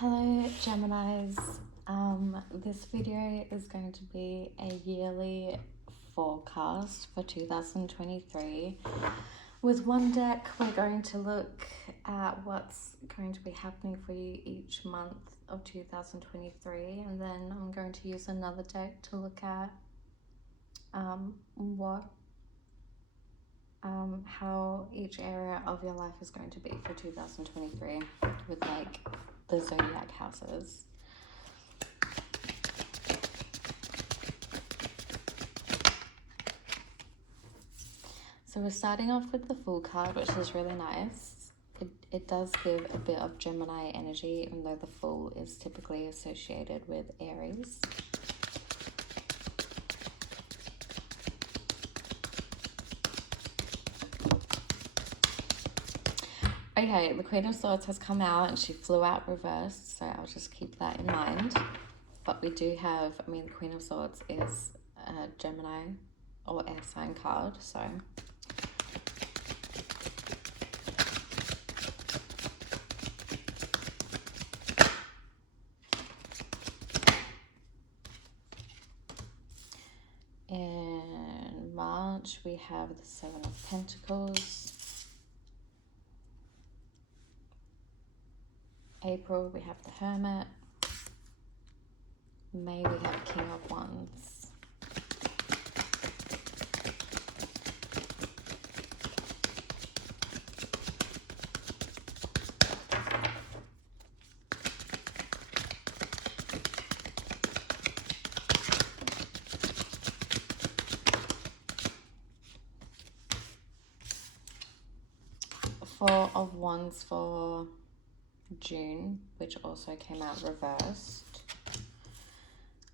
Hello Geminis, this video is going to be a yearly forecast for 2023. With one deck, we're going to look at what's going to be happening for you each month of 2023, and then I'm going to use another deck to look at how each area of your life is going to be for 2023 with like the zodiac houses. So we're starting off with the Fool card, which is really nice. It does give a bit of Gemini energy, even though the Fool is typically associated with Aries. Okay, the Queen of Swords has come out and she flew out reversed, so I'll just keep that in mind. But we do have, the Queen of Swords is a Gemini or air sign card, so. In March, we have the Seven of Pentacles. April, we have the Hermit. May, we have King of Wands. Four of Wands for June, which also came out reversed.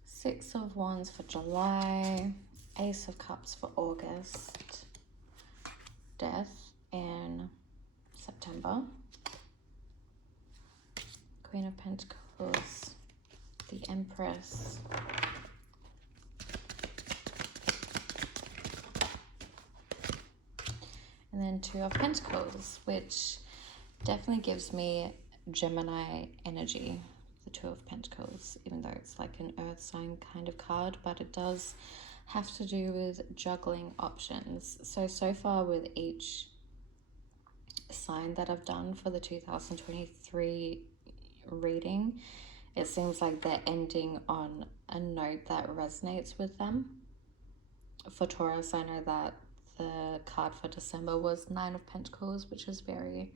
Six of Wands for July. Ace of Cups for August. Death in September. Queen of Pentacles. The Empress. And then Two of Pentacles, which definitely gives me Gemini energy, the Two of Pentacles, even though it's like an earth sign kind of card, but it does have to do with juggling options. So far with each sign that I've done for the 2023 reading, it seems like they're ending on a note that resonates with them. For Taurus, I know that the card for December was Nine of Pentacles, which is very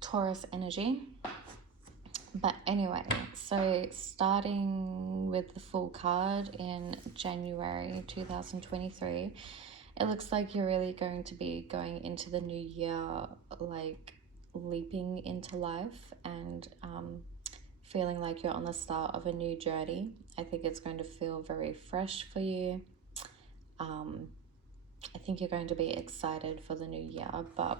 Taurus energy. But anyway, so starting with the Fool card in January 2023, it looks like you're really going to be going into the new year like leaping into life and feeling like you're on the start of a new journey. I think it's going to feel very fresh for you. I think you're going to be excited for the new year, but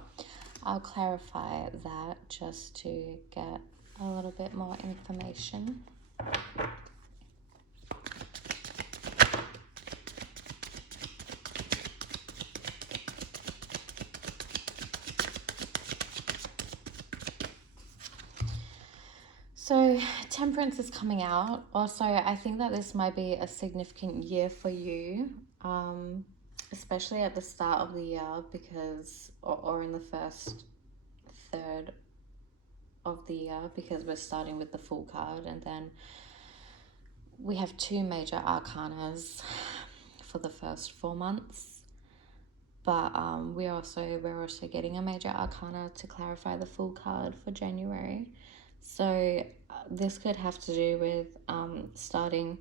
I'll clarify that just to get a little bit more information. So Temperance is coming out. Also, I think that this might be a significant year for you, especially at the start of the year, because or in the first third of the year, because we're starting with the Fool card, and then we have two major arcanas for the first 4 months. But we're also getting a major arcana to clarify the Fool card for January. So this could have to do with starting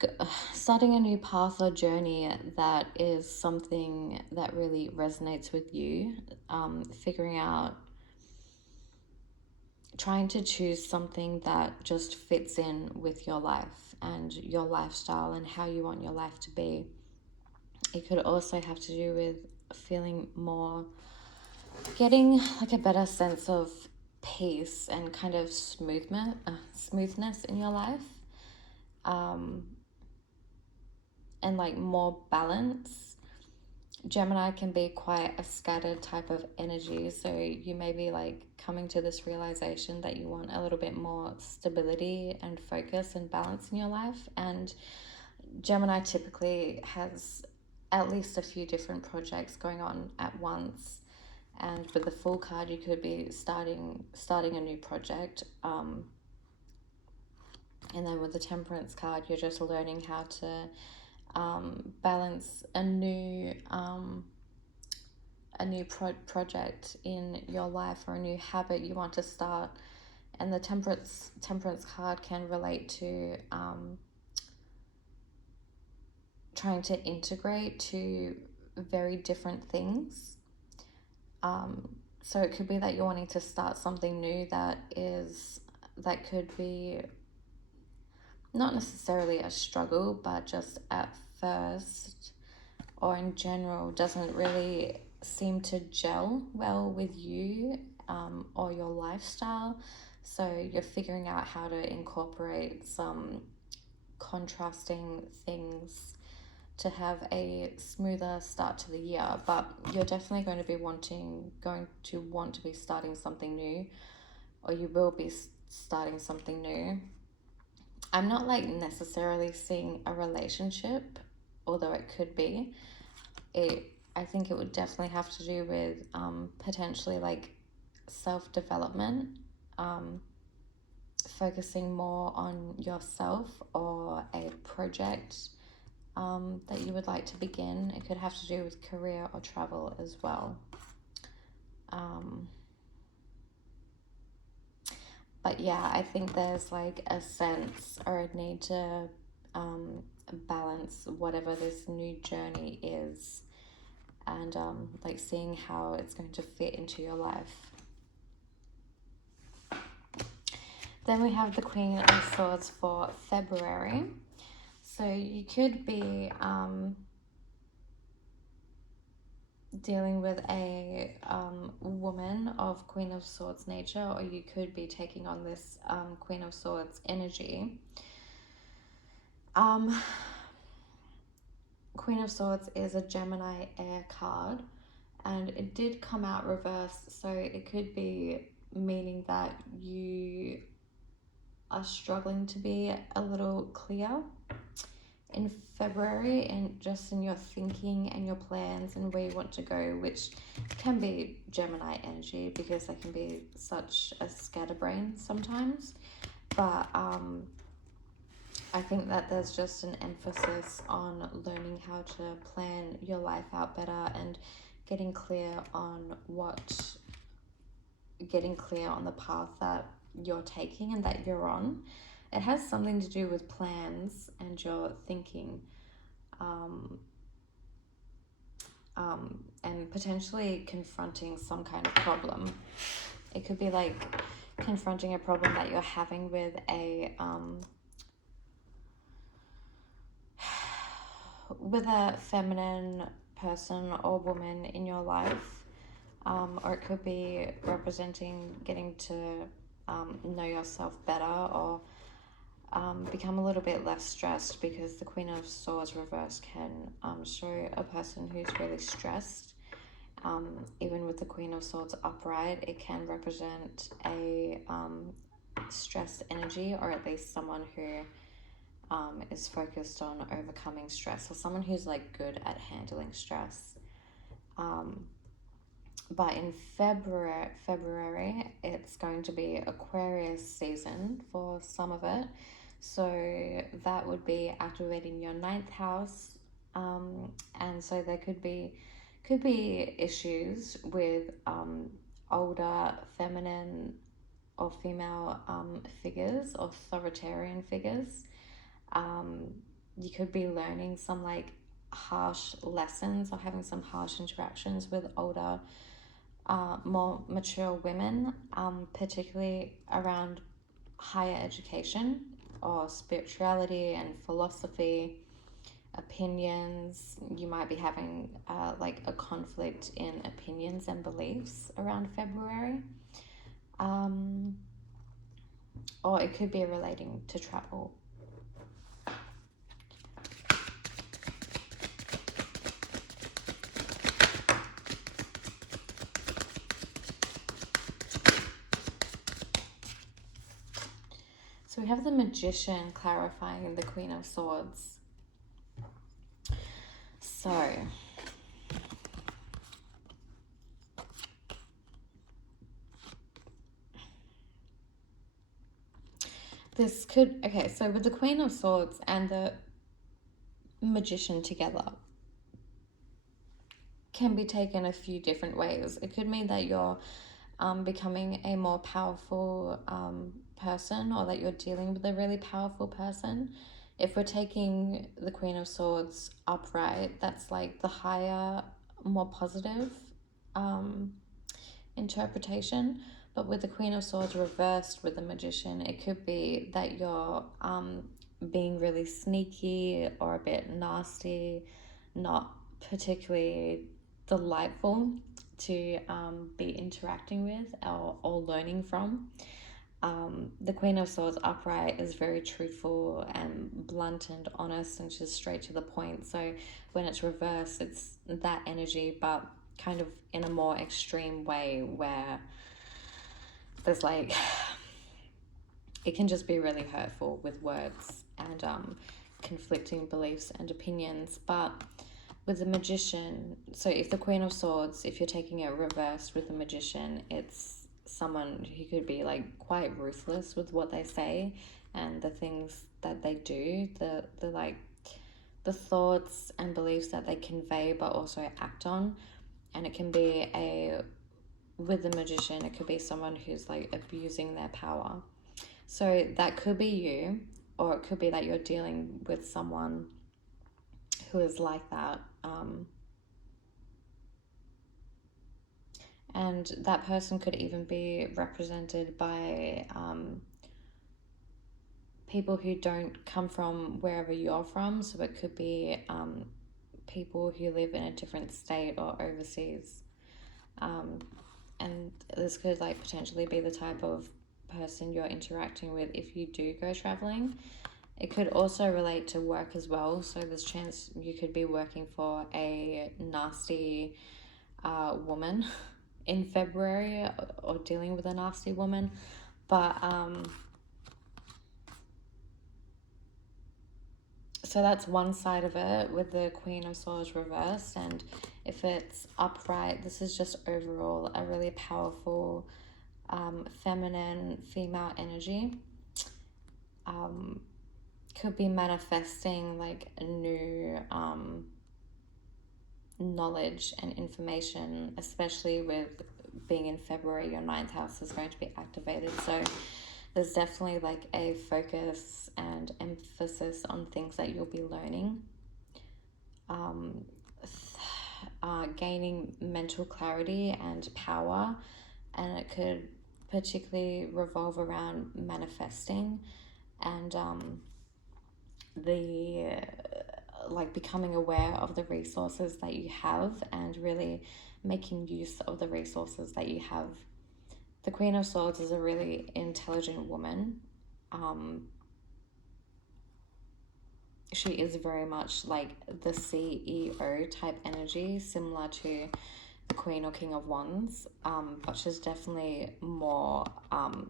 a new path or journey that is something that really resonates with you. Figuring out, trying to choose something that just fits in with your life and your lifestyle and how you want your life to be. It could also have to do with feeling more, getting like a better sense of peace and kind of smoothness in your life, and like more balance. Gemini can be quite a scattered type of energy, so you may be like coming to this realization that you want a little bit more stability and focus and balance in your life. And Gemini typically has at least a few different projects going on at once. And with the Fool card, you could be starting a new project. And then with the Temperance card, you're just learning how to balance a new project in your life, or a new habit you want to start. And the temperance card can relate to trying to integrate two very different things. So it could be that you're wanting to start something new that could be not necessarily a struggle, but just at first or in general doesn't really seem to gel well with you or your lifestyle. So you're figuring out how to incorporate some contrasting things to have a smoother start to the year. But you're definitely going to want to be starting something new, or you will be starting something new. I'm not like necessarily seeing a relationship, although it could be. I think it would definitely have to do with potentially like self-development, focusing more on yourself, or a project that you would like to begin. It could have to do with career or travel as well. But yeah, I think there's like a sense or a need to balance whatever this new journey is, and like seeing how it's going to fit into your life. Then we have the Queen of Swords for February. So you could be dealing with a woman of Queen of Swords nature, or you could be taking on this Queen of Swords energy. Queen of Swords is a Gemini air card, and it did come out reversed, so it could be meaning that you are struggling to be a little clear in February, and just in your thinking and your plans and where you want to go, which can be Gemini energy because they can be such a scatterbrain sometimes. But I think that there's just an emphasis on learning how to plan your life out better, and getting clear on the path that you're taking and that you're on. It has something to do with plans and your thinking, and potentially confronting some kind of problem. It could be like confronting a problem that you're having with a feminine person or woman in your life, or it could be representing getting to know yourself better, or become a little bit less stressed, because the Queen of Swords reverse can show a person who's really stressed. Even with the Queen of Swords upright, it can represent a stressed energy, or at least someone who is focused on overcoming stress, or someone who's like good at handling stress. But in February, it's going to be Aquarius season for some of it. So that would be activating your 9th house. And so there could be issues with older feminine or female figures, authoritarian figures. You could be learning some like harsh lessons, or having some harsh interactions with older, more mature women, particularly around higher education or spirituality and philosophy, opinions. You might be having like a conflict in opinions and beliefs around February. Or it could be relating to travel. So we have the Magician clarifying the Queen of Swords. So this could, okay, so with the Queen of Swords and the Magician together can be taken a few different ways. It could mean that you're becoming a more powerful person, or that you're dealing with a really powerful person. If we're taking the Queen of Swords upright, that's like the higher, more positive interpretation. But with the Queen of Swords reversed with the Magician, it could be that you're being really sneaky or a bit nasty, not particularly delightful to be interacting with or learning from. The Queen of Swords upright is very truthful and blunt and honest, and she's straight to the point. So when it's reversed, it's that energy, but kind of in a more extreme way, where there's like, it can just be really hurtful with words and conflicting beliefs and opinions. But with the Magician, so if the Queen of Swords, if you're taking it reversed with the Magician, it's someone who could be like quite ruthless with what they say and the things that they do, the like the thoughts and beliefs that they convey but also act on. And it can be with the Magician, it could be someone who's like abusing their power. So that could be you, or it could be that you're dealing with someone who is like that. And that person could even be represented by people who don't come from wherever you're from. So it could be people who live in a different state or overseas. And this could like potentially be the type of person you're interacting with if you do go traveling. It could also relate to work as well. So there's chance you could be working for a nasty woman in February, or dealing with a nasty woman. But so that's one side of it with the Queen of Swords reversed. And if it's upright, this is just overall a really powerful feminine female energy. Could be manifesting like a new knowledge and information, especially with being in February. Your ninth house is going to be activated, so there's definitely like a focus and emphasis on things that you'll be learning, gaining mental clarity and power. And it could particularly revolve around manifesting and the like becoming aware of the resources that you have and really making use of the resources that you have. The Queen of Swords is a really intelligent woman. She is very much like the CEO type energy, similar to the Queen or King of Wands, but she's definitely more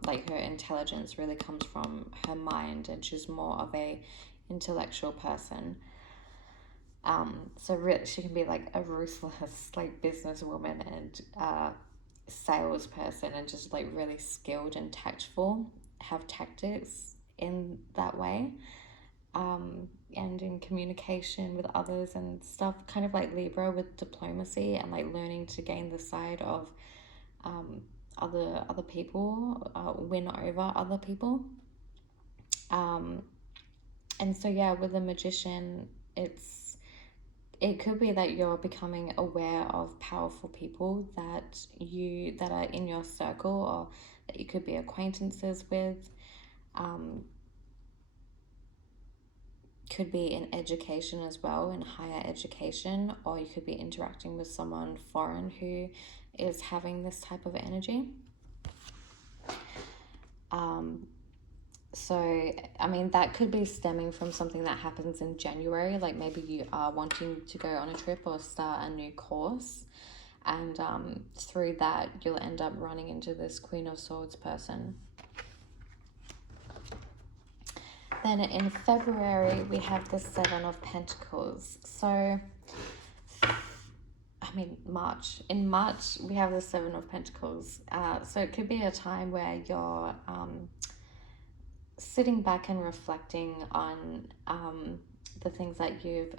like her intelligence really comes from her mind, and she's more of a intellectual person. So she can be like a ruthless like businesswoman and salesperson, and just like really skilled and tactful, have tactics in that way, and in communication with others and stuff, kind of like Libra with diplomacy and like learning to gain the side of other people, win over other people. And so yeah, with the Magician, it could be that you're becoming aware of powerful people that are in your circle, or that you could be acquaintances with. Could be in education as well, in higher education, or you could be interacting with someone foreign who is having this type of energy. So, I mean, that could be stemming from something that happens in January, like maybe you are wanting to go on a trip or start a new course, and through that, you'll end up running into this Queen of Swords person. Then in February, we have the Seven of Pentacles. So, March. In March, we have the Seven of Pentacles. So it could be a time where you're sitting back and reflecting on the things that you've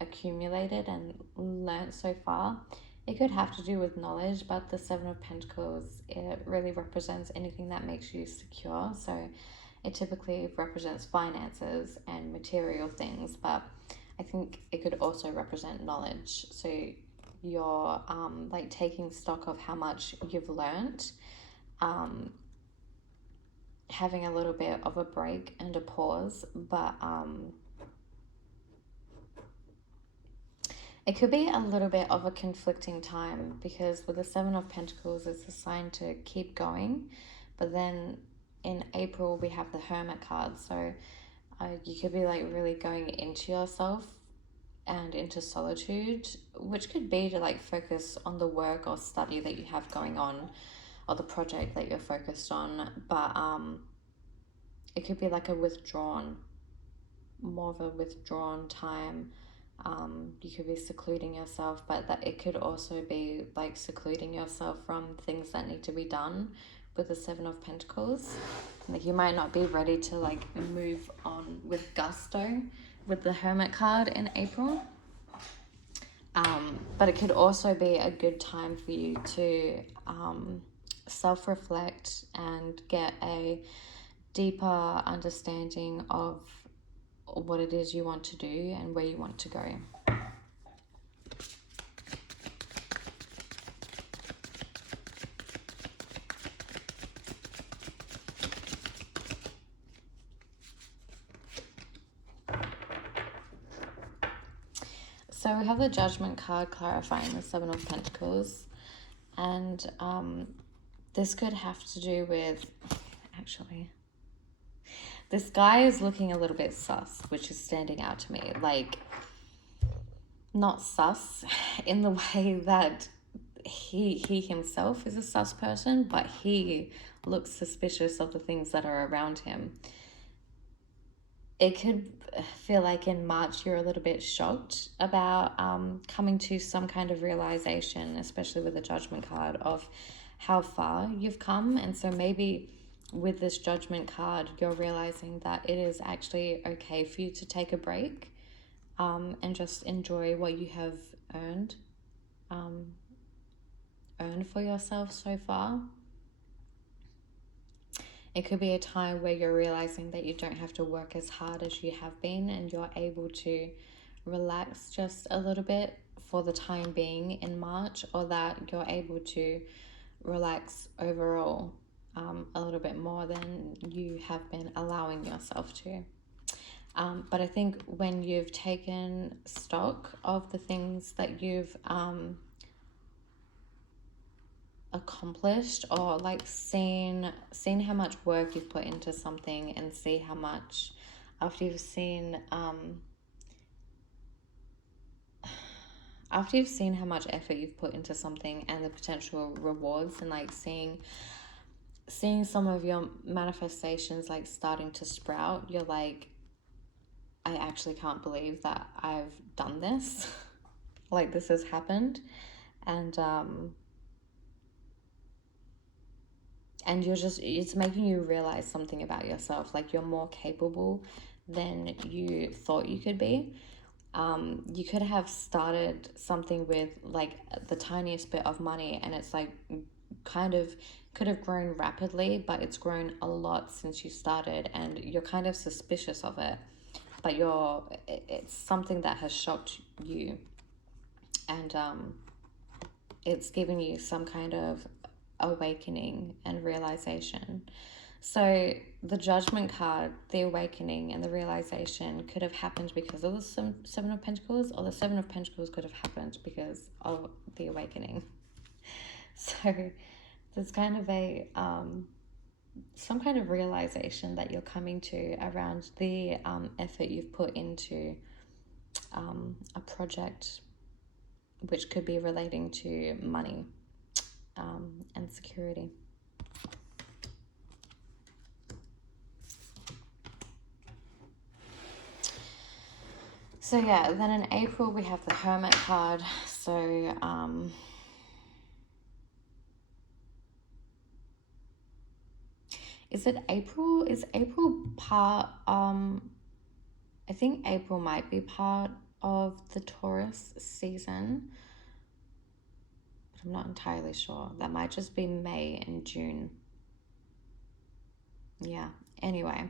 accumulated and learned so far. It could have to do with knowledge, but the Seven of Pentacles, it really represents anything that makes you secure. So it typically represents finances and material things, but I think it could also represent knowledge. So you're like taking stock of how much you've learned, having a little bit of a break and a pause, but it could be a little bit of a conflicting time, because with the Seven of Pentacles, it's a sign to keep going, but then in April we have the Hermit card. So you could be like really going into yourself and into solitude, which could be to like focus on the work or study that you have going on, or the project that you're focused on. But it could be like more of a withdrawn time. You could be secluding yourself, but that it could also be like secluding yourself from things that need to be done with the Seven of Pentacles. Like you might not be ready to like move on with gusto with the Hermit card in April. But it could also be a good time for you to self-reflect and get a deeper understanding of what it is you want to do and where you want to go. So we have the Judgment card clarifying the Seven of Pentacles, and this could have to do with, actually, this guy is looking a little bit sus, which is standing out to me. Like, not sus in the way that he himself is a sus person, but he looks suspicious of the things that are around him. It could feel like in March you're a little bit shocked about coming to some kind of realization, especially with the Judgment card, of how far you've come. And so maybe with this Judgment card, you're realizing that it is actually okay for you to take a break and just enjoy what you have earned for yourself so far. It could be a time where you're realizing that you don't have to work as hard as you have been, and you're able to relax just a little bit for the time being in March, or that you're able to relax overall a little bit more than you have been allowing yourself to. But I think when you've taken stock of the things that you've accomplished, or like seen how much work you've put into something, and see how much, after you've seen how much effort you've put into something and the potential rewards, and like seeing some of your manifestations like starting to sprout, you're like, I actually can't believe that I've done this. Like, this has happened. And you're just, it's making you realize something about yourself. Like, you're more capable than you thought you could be. You could have started something with like the tiniest bit of money, and it's like kind of could have grown rapidly, but it's grown a lot since you started, and you're kind of suspicious of it, but it's something that has shocked you, and it's given you some kind of awakening and realization. So the Judgment card, the awakening and the realization, could have happened because of the Seven of Pentacles, or the Seven of Pentacles could have happened because of the awakening. So there's kind of a some kind of realization that you're coming to around the effort you've put into a project, which could be relating to money and security. So yeah, then in April we have the Hermit card. So is it April? Is April part I think April might be part of the Taurus season, but I'm not entirely sure. That might just be May and June. Yeah. Anyway,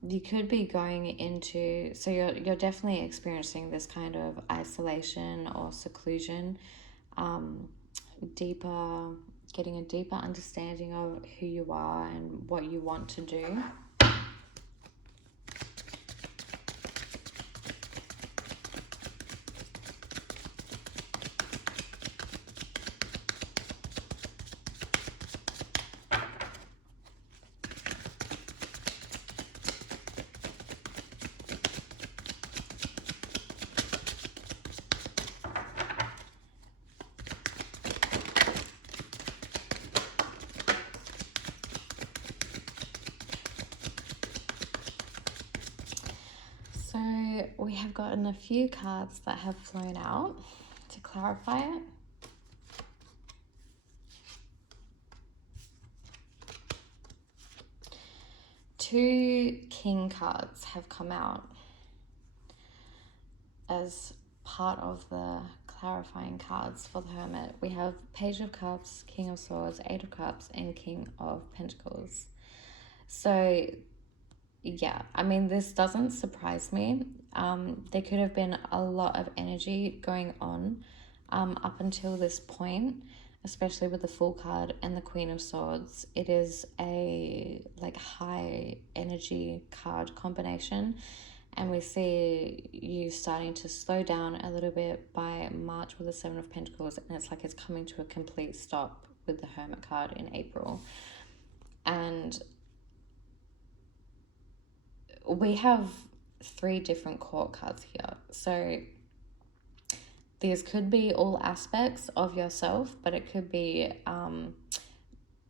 you could be going into, so you're definitely experiencing this kind of isolation or seclusion, deeper, getting a deeper understanding of who you are and what you want to do. So we have gotten a few cards that have flown out to clarify it. Two king cards have come out as part of the clarifying cards for the Hermit. We have Page of Cups, King of Swords, Eight of Cups, and King of Pentacles. So yeah, I mean, this doesn't surprise me. There could have been a lot of energy going on up until this point, especially with the Fool card and the Queen of Swords. It is a like high energy card combination, and we see you starting to slow down a little bit by March with the Seven of Pentacles, and it's like it's coming to a complete stop with the Hermit card in April. And we have three different court cards here. So these could be all aspects of yourself, but it could be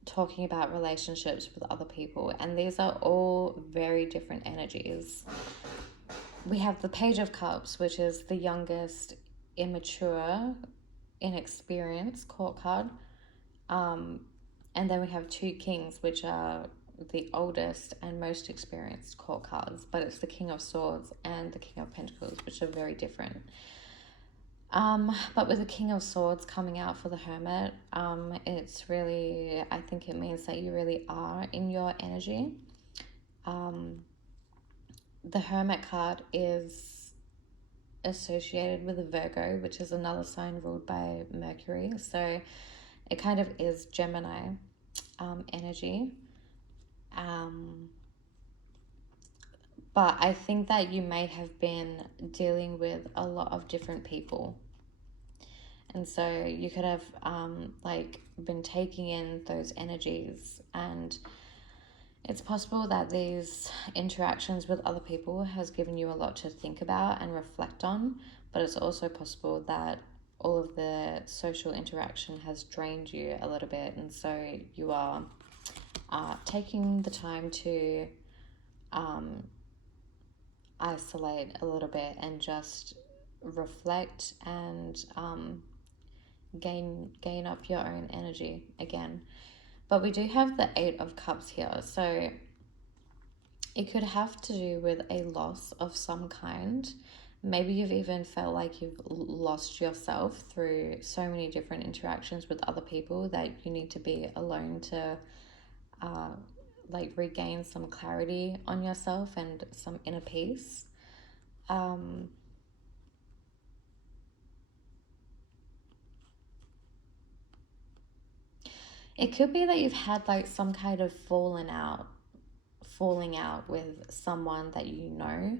talking about relationships with other people. And these are all very different energies. We have the Page of Cups, which is the youngest, immature, inexperienced court card. And then we have two Kings, which are the oldest and most experienced court cards, but it's the King of Swords and the King of Pentacles, which are very different. But with the King of Swords coming out for the Hermit, it's really, I think it means that you really are in your energy. The Hermit card is associated with a Virgo, which is another sign ruled by Mercury. So it kind of is Gemini energy. But I think that you may have been dealing with a lot of different people. And so you could have like been taking in those energies, and it's possible that these interactions with other people has given you a lot to think about and reflect on, but it's also possible that all of the social interaction has drained you a little bit, and so you are taking the time to isolate a little bit and just reflect and gain up your own energy again. But we do have the Eight of Cups here, so it could have to do with a loss of some kind. Maybe you've even felt like you've lost yourself through so many different interactions with other people that you need to be alone to like regain some clarity on yourself and some inner peace. It could be that you've had like some kind of falling out with someone that you know,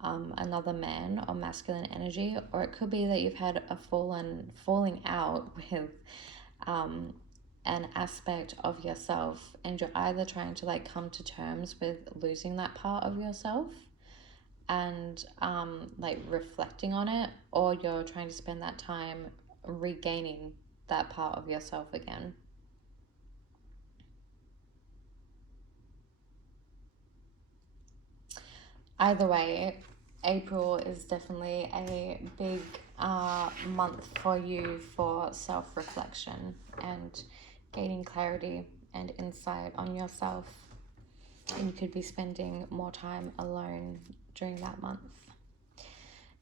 another man or masculine energy, or it could be that you've had a falling out with an aspect of yourself, and you're either trying to like come to terms with losing that part of yourself and like reflecting on it, or you're trying to spend that time regaining that part of yourself again. Either way, April is definitely a big month for you for self-reflection and gaining clarity and insight on yourself. And you could be spending more time alone during that month.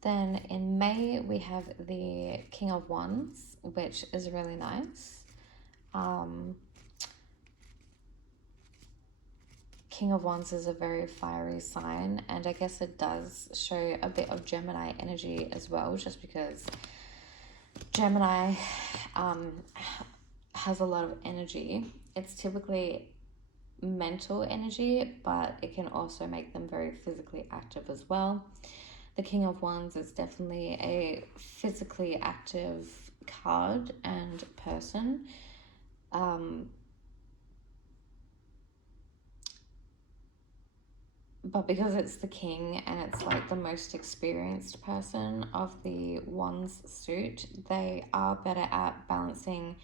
Then in May, we have the King of Wands, which is really nice. King of Wands is a very fiery sign, and I guess it does show a bit of Gemini energy as well, just because Gemini has a lot of energy. It's typically mental energy, but it can also make them very physically active as well. The King of Wands is definitely a physically active card and person. But because it's the king and it's like the most experienced person of the Wands suit, they are better at balancing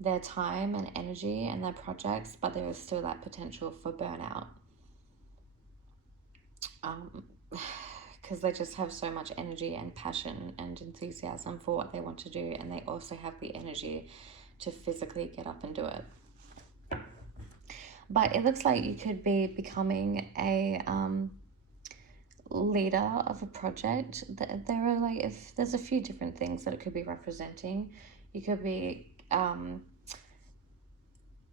their time and energy and their projects, but there is still that potential for burnout. Because they just have so much energy and passion and enthusiasm for what they want to do, and they also have the energy to physically get up and do it. But it looks like you could be becoming a leader of a project. There are like, if there's a few different things that it could be representing. You could be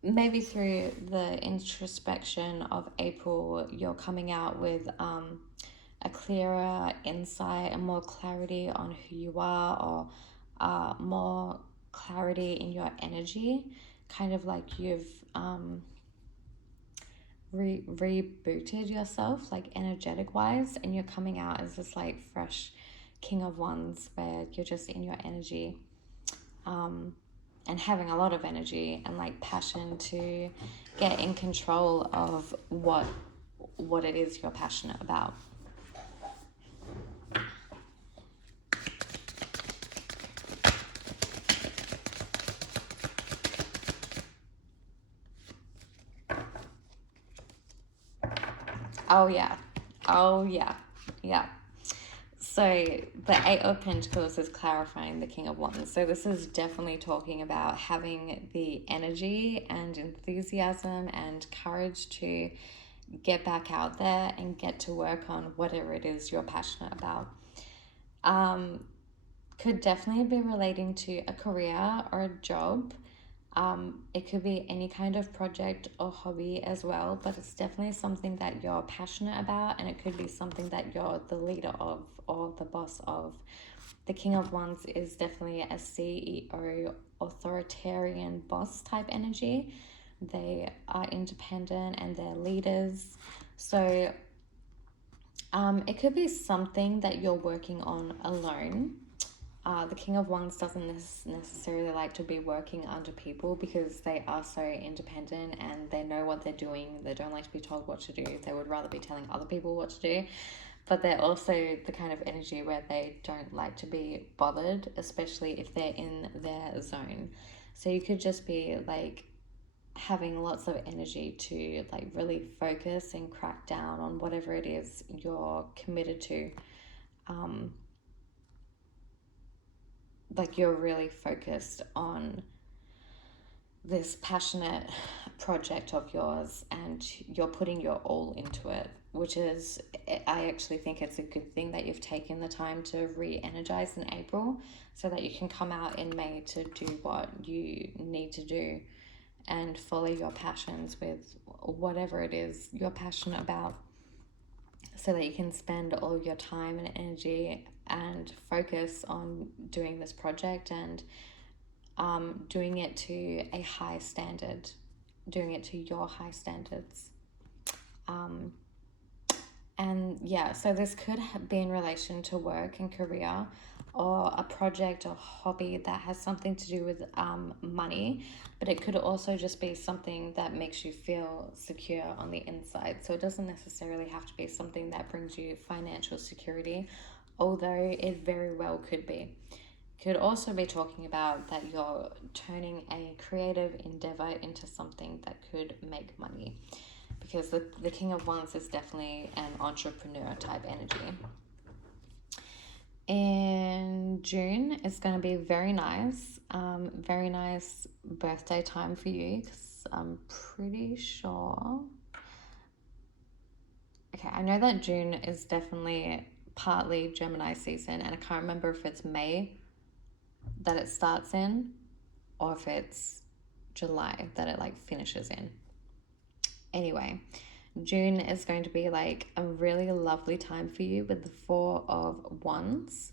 maybe through the introspection of April, you're coming out with a clearer insight and more clarity on who you are, or more clarity in your energy, kind of like you've rebooted yourself, like energetic wise, and you're coming out as this like fresh King of Wands, where you're just in your energy, and having a lot of energy and like passion to get in control of what it is you're passionate about. Oh yeah. So the Eight of Pentacles is clarifying the King of Wands. So this is definitely talking about having the energy and enthusiasm and courage to get back out there and get to work on whatever it is you're passionate about. Could definitely be relating to a career or a job. It could be any kind of project or hobby as well, but it's definitely something that you're passionate about, and it could be something that you're the leader of or the boss of. The King of Wands is definitely a CEO, authoritarian boss type energy. They are independent and they're leaders. So it could be something that you're working on alone. The King of Wands doesn't necessarily like to be working under people, because they are so independent and they know what they're doing. They don't like to be told what to do. They would rather be telling other people what to do. But they're also the kind of energy where they don't like to be bothered, especially if they're in their zone. So you could just be like having lots of energy to like really focus and crack down on whatever it is you're committed to. Like you're really focused on this passionate project of yours and you're putting your all into it, which is, I actually think it's a good thing that you've taken the time to re-energize in April, so that you can come out in May to do what you need to do and follow your passions with whatever it is you're passionate about, so that you can spend all of your time and energy and focus on doing this project and doing it to a high standard, doing it to your high standards. And yeah, so this could be in relation to work and career, or a project or hobby that has something to do with money, but it could also just be something that makes you feel secure on the inside. So it doesn't necessarily have to be something that brings you financial security, although it very well could be. Could also be talking about that you're turning a creative endeavor into something that could make money, because the King of Wands is definitely an entrepreneur type energy. In June, it's going to be very nice birthday time for you, because I'm pretty sure. Okay, I know that June is definitely partly Gemini season, and I can't remember if it's May that it starts in, or if it's July that it like finishes in. Anyway, June is going to be like a really lovely time for you with the Four of Wands.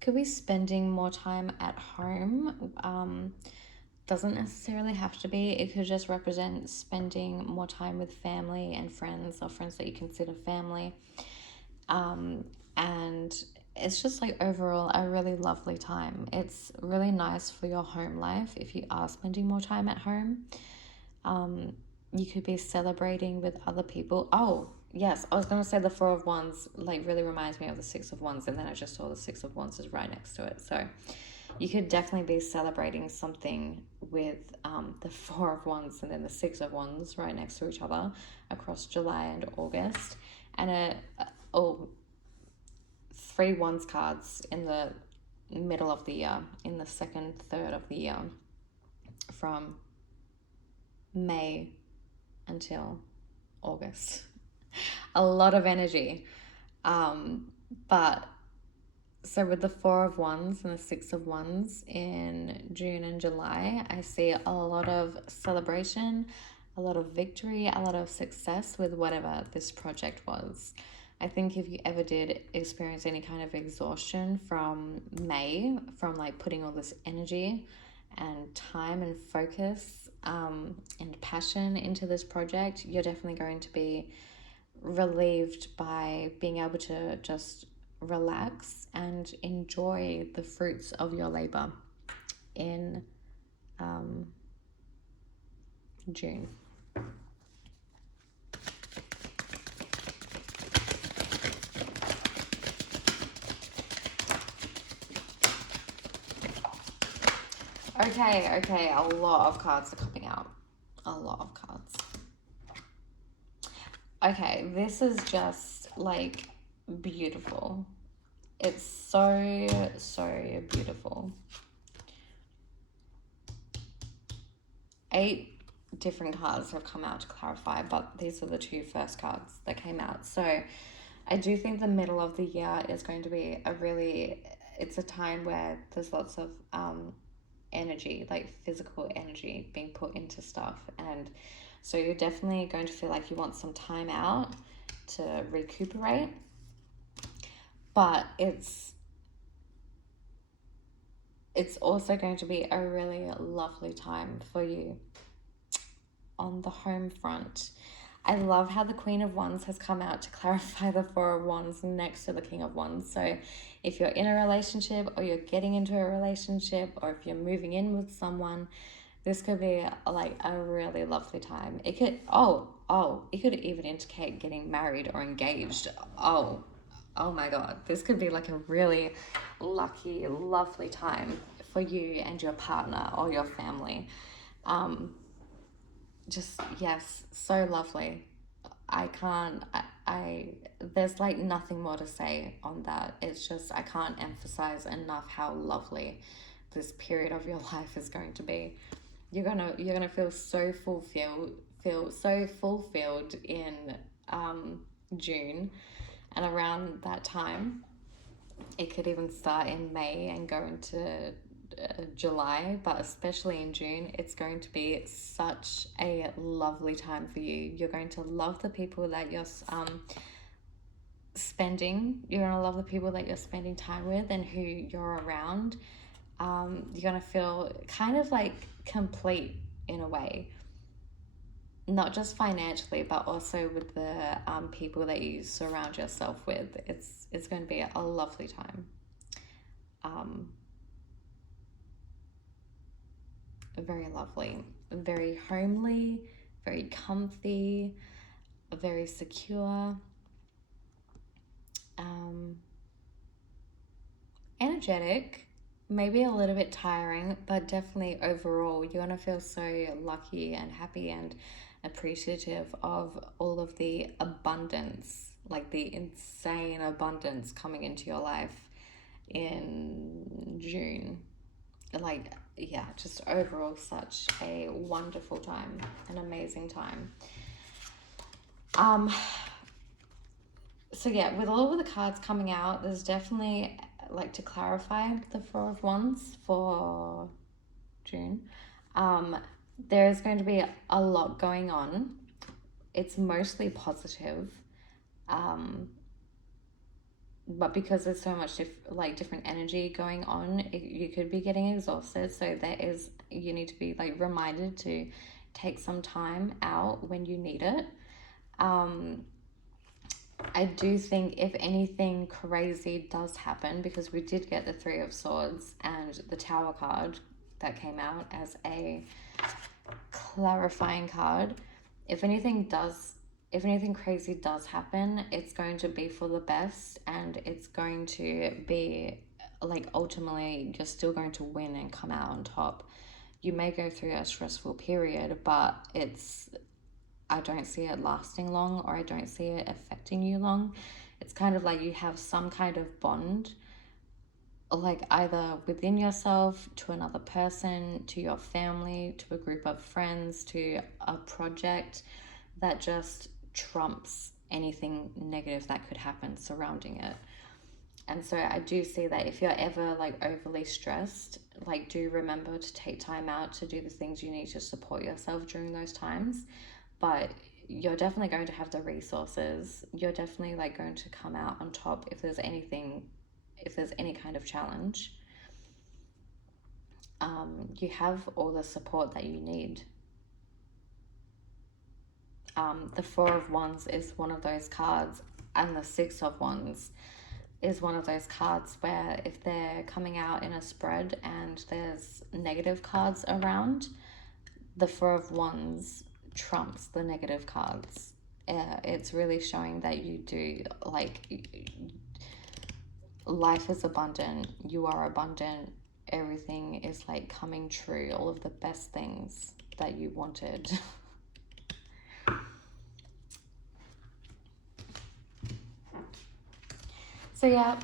Could be spending more time at home. Doesn't necessarily have to be. It could just represent spending more time with family and friends, or friends that you consider family. And it's just like overall a really lovely time. It's really nice for your home life if you are spending more time at home. You could be celebrating with other people. Oh, yes, I was going to say the Four of Wands like really reminds me of the Six of Wands, and then I just saw the Six of Wands is right next to it. So you could definitely be celebrating something with the Four of Wands and then the Six of Wands right next to each other across July and August. And three Wands cards in the middle of the year, in the second third of the year, from May until August. A lot of energy. But so with the Four of Wands and the Six of Wands in June and July, I see a lot of celebration, a lot of victory, a lot of success with whatever this project was. I think if you ever did experience any kind of exhaustion from May, from like putting all this energy and time and focus and passion into this project, you're definitely going to be relieved by being able to just relax and enjoy the fruits of your labor in June. Okay, a lot of cards are coming out. A lot of cards. Okay, this is just like beautiful. It's so, so beautiful. 8 different cards have come out to clarify, but these are the 2 first cards that came out. So I do think the middle of the year is going to be it's a time where there's lots of energy, like physical energy being put into stuff. And so you're definitely going to feel like you want some time out to recuperate. But it's also going to be a really lovely time for you on the home front. I love how the Queen of Wands has come out to clarify the Four of Wands next to the King of Wands. So if you're in a relationship, or you're getting into a relationship, or if you're moving in with someone, this could be like a really lovely time. It could it could even indicate getting married or engaged. Oh my God, this could be like a really lucky, lovely time for you and your partner or your family. Just, yes, so lovely. There's like nothing more to say on that. It's just, I can't emphasize enough how lovely this period of your life is going to be. You're gonna feel so fulfilled in June, and around that time, it could even start in May and go into July, but especially in June, it's going to be such a lovely time for you. You're going to love the people that you're you're going to love the people that you're spending time with and who you're around. You're going to feel kind of like complete in a way, not just financially, but also with the people that you surround yourself with. It's going to be a lovely time. Very lovely, very homely, very comfy, very secure, energetic, maybe a little bit tiring, but definitely overall, you're going to feel so lucky and happy and appreciative of all of the abundance, like the insane abundance coming into your life in June. Like, yeah, just overall, such a wonderful time, an amazing time. Um, so yeah, with all of the cards coming out, there's definitely, like, to clarify the Four of Wands for June. Um, there is going to be a lot going on. It's mostly positive, but because there's so much different energy going on, you could be getting exhausted. So you need to be like reminded to take some time out when you need it. I do think if anything crazy does happen, because we did get the Three of Swords and the Tower card that came out as a clarifying card. If anything crazy does happen, it's going to be for the best, and it's going to be like ultimately you're still going to win and come out on top. You may go through a stressful period, but I don't see it lasting long, or I don't see it affecting you long. It's kind of like you have some kind of bond, like either within yourself, to another person, to your family, to a group of friends, to a project, that just trumps anything negative that could happen surrounding it. And so I do see that if you're ever like overly stressed, like, do remember to take time out to do the things you need to support yourself during those times. But you're definitely going to have the resources. You're definitely like going to come out on top if there's any kind of challenge. You have all the support that you need. The Four of Wands is one of those cards, and the Six of Wands is one of those cards where if they're coming out in a spread and there's negative cards around, the Four of Wands trumps the negative cards. It's really showing that you do, like, life is abundant, you are abundant, everything is like coming true, all of the best things that you wanted. So yeah,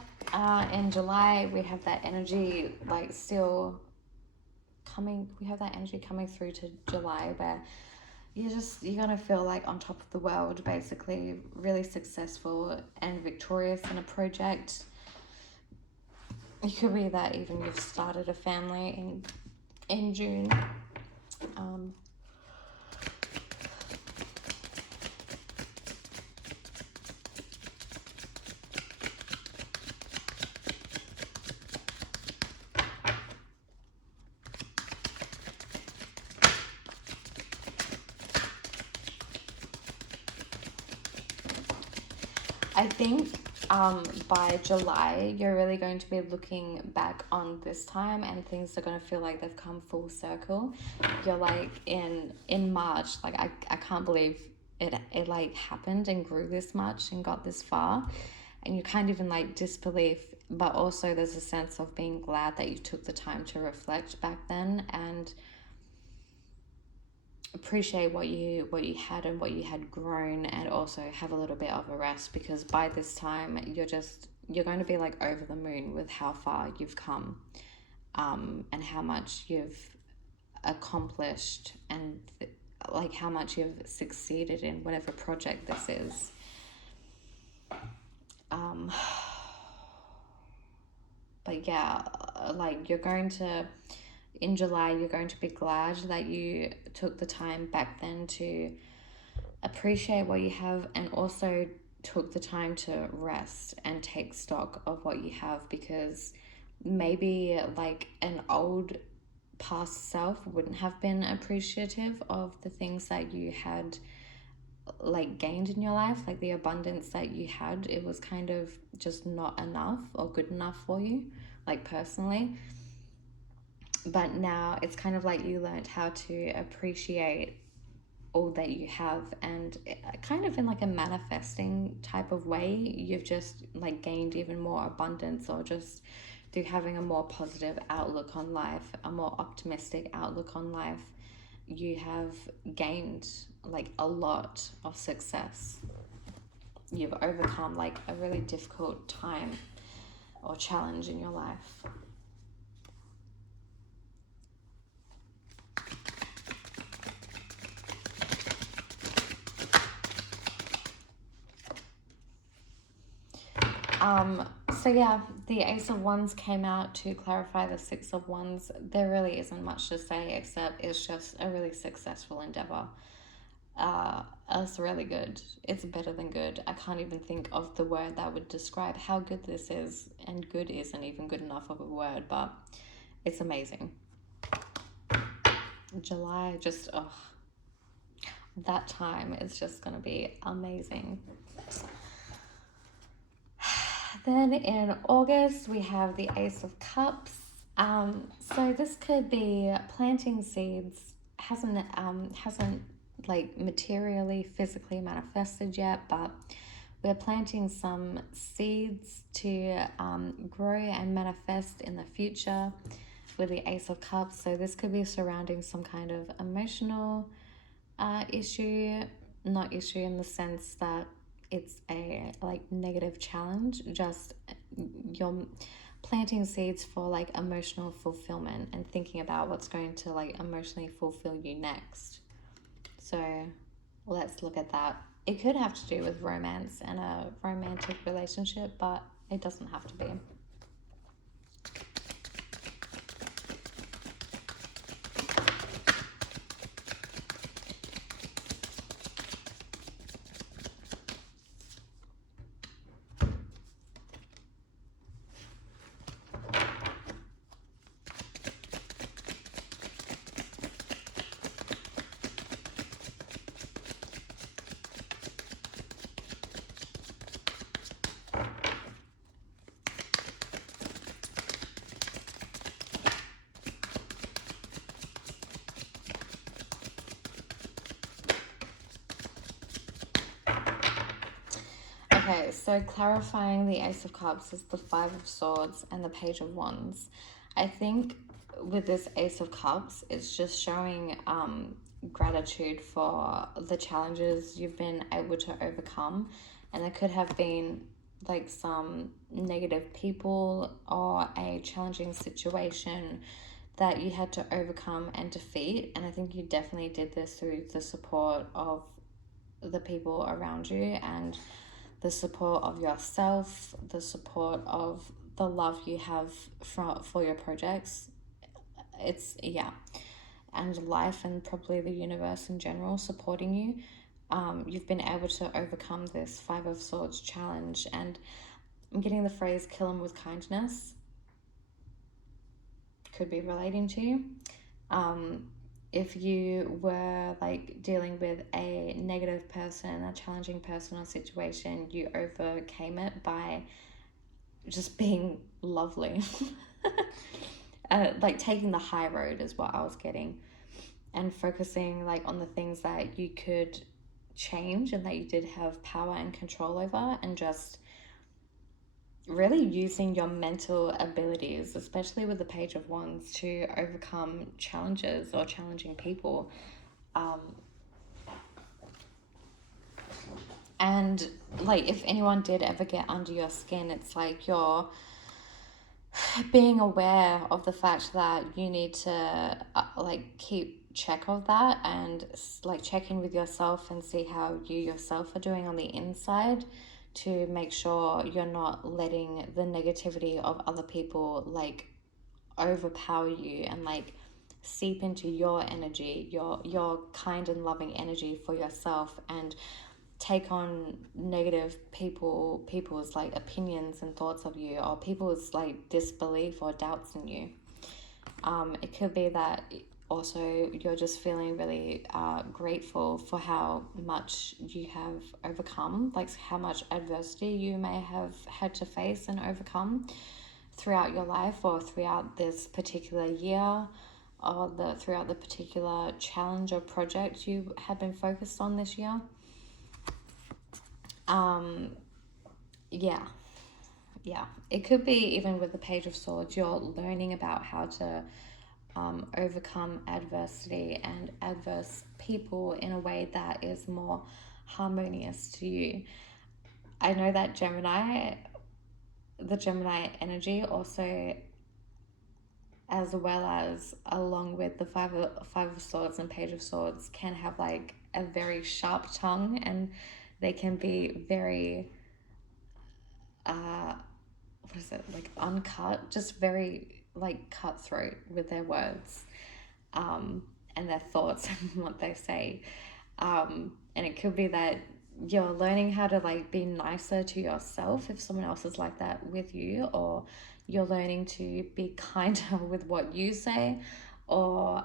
in July we have that energy like still coming. We have that energy coming through to July where you're gonna feel like on top of the world, basically, really successful and victorious in a project. It could be that even you've started a family in June. I think by July, you're really going to be looking back on this time, and things are going to feel like they've come full circle. You're like in March, like I can't believe it like happened and grew this much and got this far, and you kind of in like disbelief, but also there's a sense of being glad that you took the time to reflect back then and appreciate what you had and what you had grown, and also have a little bit of a rest, because by this time you're going to be like over the moon with how far you've come, and how much you've accomplished, and like how much you've succeeded in whatever project this is. But yeah, like in July, you're going to be glad that you took the time back then to appreciate what you have, and also took the time to rest and take stock of what you have, because maybe like an old past self wouldn't have been appreciative of the things that you had like gained in your life, like the abundance that you had. It was kind of just not enough or good enough for you, like personally. But now it's kind of like you learned how to appreciate all that you have, and kind of in like a manifesting type of way, you've just like gained even more abundance, or just through having a more positive outlook on life, a more optimistic outlook on life, you have gained like a lot of success. You've overcome like a really difficult time or challenge in your life. So yeah, the Ace of Wands came out to clarify the Six of Wands. There really isn't much to say except it's just a really successful endeavor. It's really good. It's better than good. I can't even think of the word that would describe how good this is, and good isn't even good enough of a word, but it's amazing. July, just, that time is just going to be amazing. Then in August, we have the Ace of Cups. So this could be planting seeds. Hasn't like materially, physically manifested yet, but we're planting some seeds to grow and manifest in the future with the Ace of Cups. So this could be surrounding some kind of emotional issue, not issue in the sense that it's a like negative challenge, just you're planting seeds for like emotional fulfillment and thinking about what's going to like emotionally fulfill you next. So let's look at that. It could have to do with romance and a romantic relationship, but it doesn't have to be. Okay, so clarifying the Ace of Cups is the Five of Swords and the Page of Wands. I think with this Ace of Cups, it's just showing gratitude for the challenges you've been able to overcome. And there could have been like some negative people or a challenging situation that you had to overcome and defeat. And I think you definitely did this through the support of the people around you and the support of yourself, the support of the love you have for your projects. It's, yeah. And life and probably the universe in general supporting you. You've been able to overcome this Five of Swords challenge. And I'm getting the phrase kill them with kindness. Could be relating to you. If you were like dealing with a negative person, a challenging person or situation, you overcame it by just being lovely. Like taking the high road is what I was getting, and focusing like on the things that you could change and that you did have power and control over, and just really using your mental abilities, especially with the Page of Wands, to overcome challenges or challenging people. And like if anyone did ever get under your skin, it's like you're being aware of the fact that you need to like keep check of that, and like check in with yourself and see how you yourself are doing on the inside, to make sure you're not letting the negativity of other people like overpower you and like seep into your energy, your kind and loving energy for yourself, and take on negative people's like opinions and thoughts of you, or people's like disbelief or doubts in you. It could be that also you're just feeling really grateful for how much you have overcome, like how much adversity you may have had to face and overcome throughout your life, or throughout this particular year, or throughout the particular challenge or project you have been focused on this year. Yeah, Yeah, it could be even with the Page of Swords, you're learning about how to overcome adversity and adverse people in a way that is more harmonious to you. I know that the Gemini energy also, as well as along with the five of Swords and Page of Swords, can have like a very sharp tongue, and they can be very what is it, like uncut, just very like cutthroat with their words, and their thoughts and what they say. And it could be that you're learning how to like be nicer to yourself if someone else is like that with you, or you're learning to be kinder with what you say, or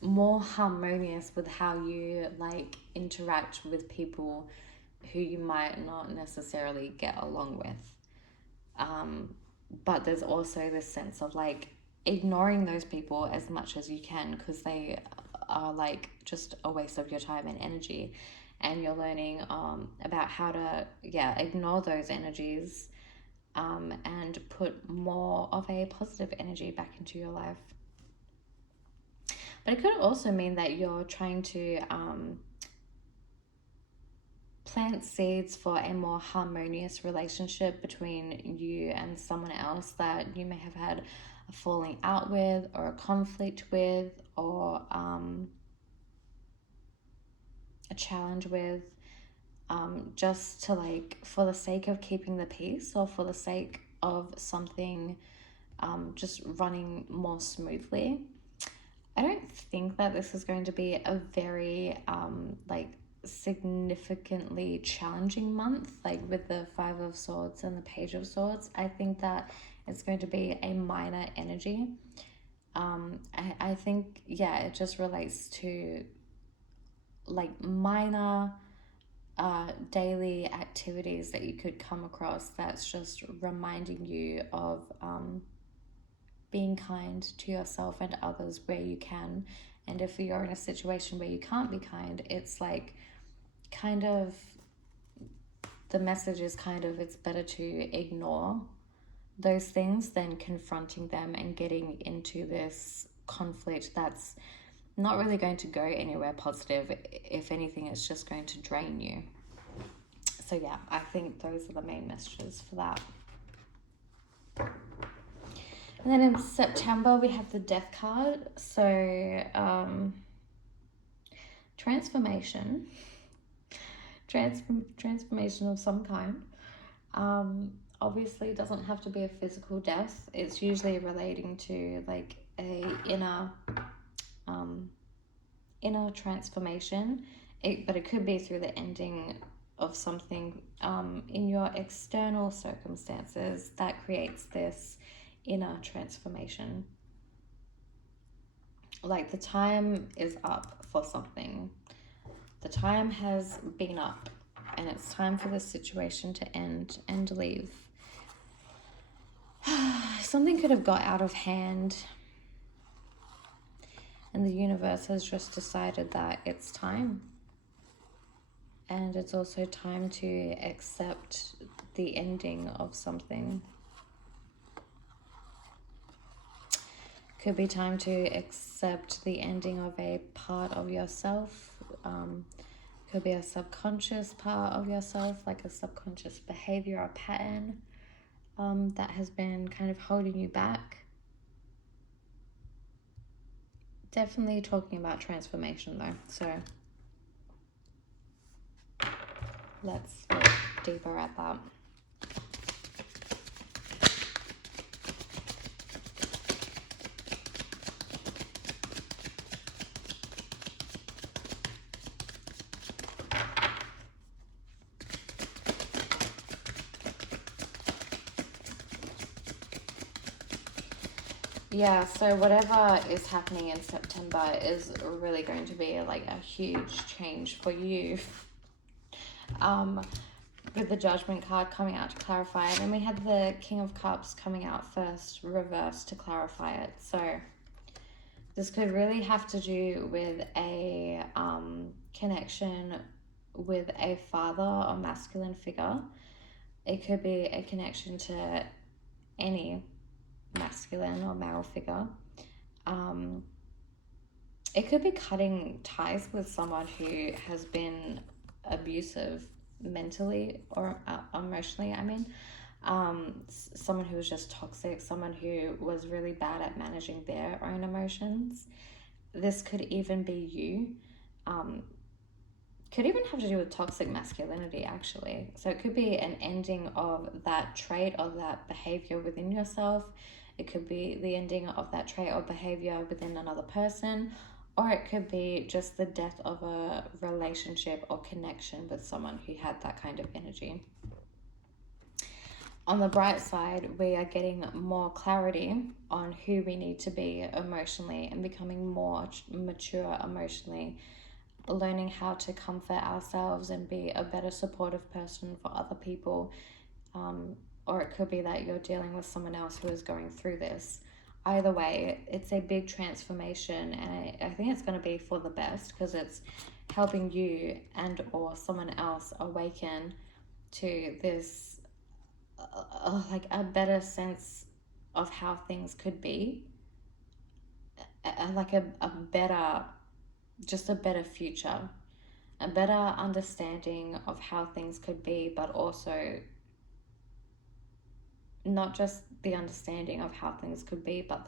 more harmonious with how you like interact with people who you might not necessarily get along with. But there's also this sense of like ignoring those people as much as you can, because they are like just a waste of your time and energy, and you're learning about how to ignore those energies, and put more of a positive energy back into your life. But it could also mean that you're trying to plant seeds for a more harmonious relationship between you and someone else that you may have had a falling out with, or a conflict with, or a challenge with, just to like, for the sake of keeping the peace, or for the sake of something just running more smoothly. I don't think that this is going to be a very like significantly challenging month, like with the Five of Swords and the Page of Swords. I think that it's going to be a minor energy. I think, yeah, it just relates to like minor daily activities that you could come across that's just reminding you of being kind to yourself and others where you can. And if you're in a situation where you can't be kind, it's like kind of, the message is kind of, it's better to ignore those things than confronting them and getting into this conflict that's not really going to go anywhere positive. If anything, it's just going to drain you. So yeah, I think those are the main messages for that. And then in September, we have the Death card. So transformation. Transformation of some kind. Obviously, it doesn't have to be a physical death. It's usually relating to like a inner transformation. But it could be through the ending of something in your external circumstances that creates this inner transformation. Like the time is up for something. The time has been up, and it's time for this situation to end and leave. Something could have got out of hand, and the universe has just decided that it's time. And it's also time to accept the ending of something. Could be time to accept the ending of a part of yourself. Could be a subconscious part of yourself, like a subconscious behavior or pattern that has been kind of holding you back. Definitely talking about transformation though, so let's look deeper at that. Yeah, so whatever is happening in September is really going to be like a huge change for you. With the Judgment card coming out to clarify it. And we had the King of Cups coming out first, reversed, to clarify it. So this could really have to do with a connection with a father or masculine figure. It could be a connection to any masculine or male figure. It could be cutting ties with someone who has been abusive mentally or emotionally, I mean. Someone who was just toxic, someone who was really bad at managing their own emotions. This could even be you. Could even have to do with toxic masculinity, actually. So it could be an ending of that trait or that behavior within yourself. It could be the ending of that trait or behavior within another person, or it could be just the death of a relationship or connection with someone who had that kind of energy. On the bright side, we are getting more clarity on who we need to be emotionally and becoming more mature emotionally, learning how to comfort ourselves and be a better supportive person for other people. Or it could be that you're dealing with someone else who is going through this. Either way, it's a big transformation, and I think it's going to be for the best, because it's helping you and or someone else awaken to this like a better sense of how things could be, like a better, just a better future, a better understanding of how things could be, but also not just the understanding of how things could be, but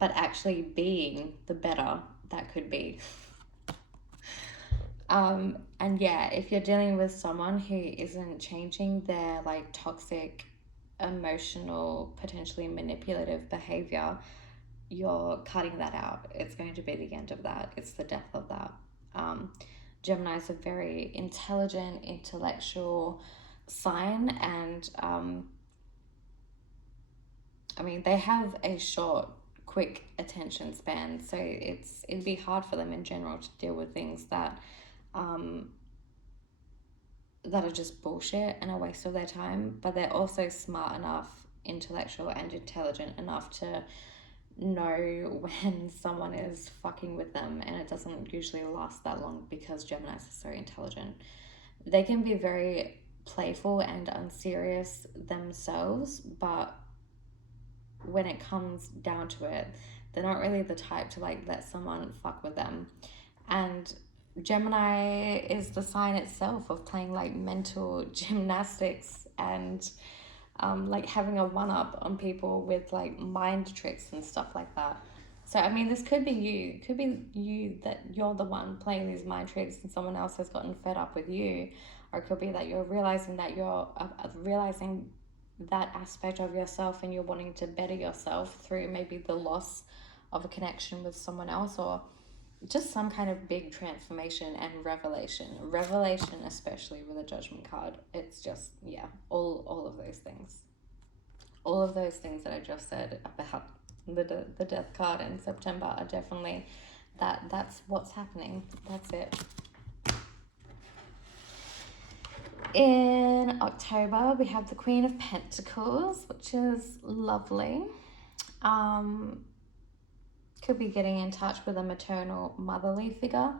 actually being the better that could be. And yeah, if you're dealing with someone who isn't changing their like toxic, emotional, potentially manipulative behavior, you're cutting that out. It's going to be the end of that. It's the death of that. Gemini is a very intelligent, intellectual sign, and I mean, they have a short, quick attention span, so it'd be hard for them in general to deal with things that that are just bullshit and a waste of their time. But they're also smart enough, intellectual and intelligent enough to know when someone is fucking with them, and it doesn't usually last that long because Geminis are so intelligent. They can be very playful and unserious themselves, but when it comes down to it, they're not really the type to like let someone fuck with them. And Gemini is the sign itself of playing like mental gymnastics and like having a one up on people with like mind tricks and stuff like that. So, I mean, this could be you. It could be you, that you're the one playing these mind tricks and someone else has gotten fed up with you. Or it could be that you're realizing that you're realizing that aspect of yourself and you're wanting to better yourself through maybe the loss of a connection with someone else, or just some kind of big transformation and revelation, especially with a judgment card. It's just, yeah, all of those things, that I just said about the death card in September are definitely that's what's happening. That's it. In October, we have the Queen of Pentacles, which is lovely. Could be getting in touch with a maternal, motherly figure.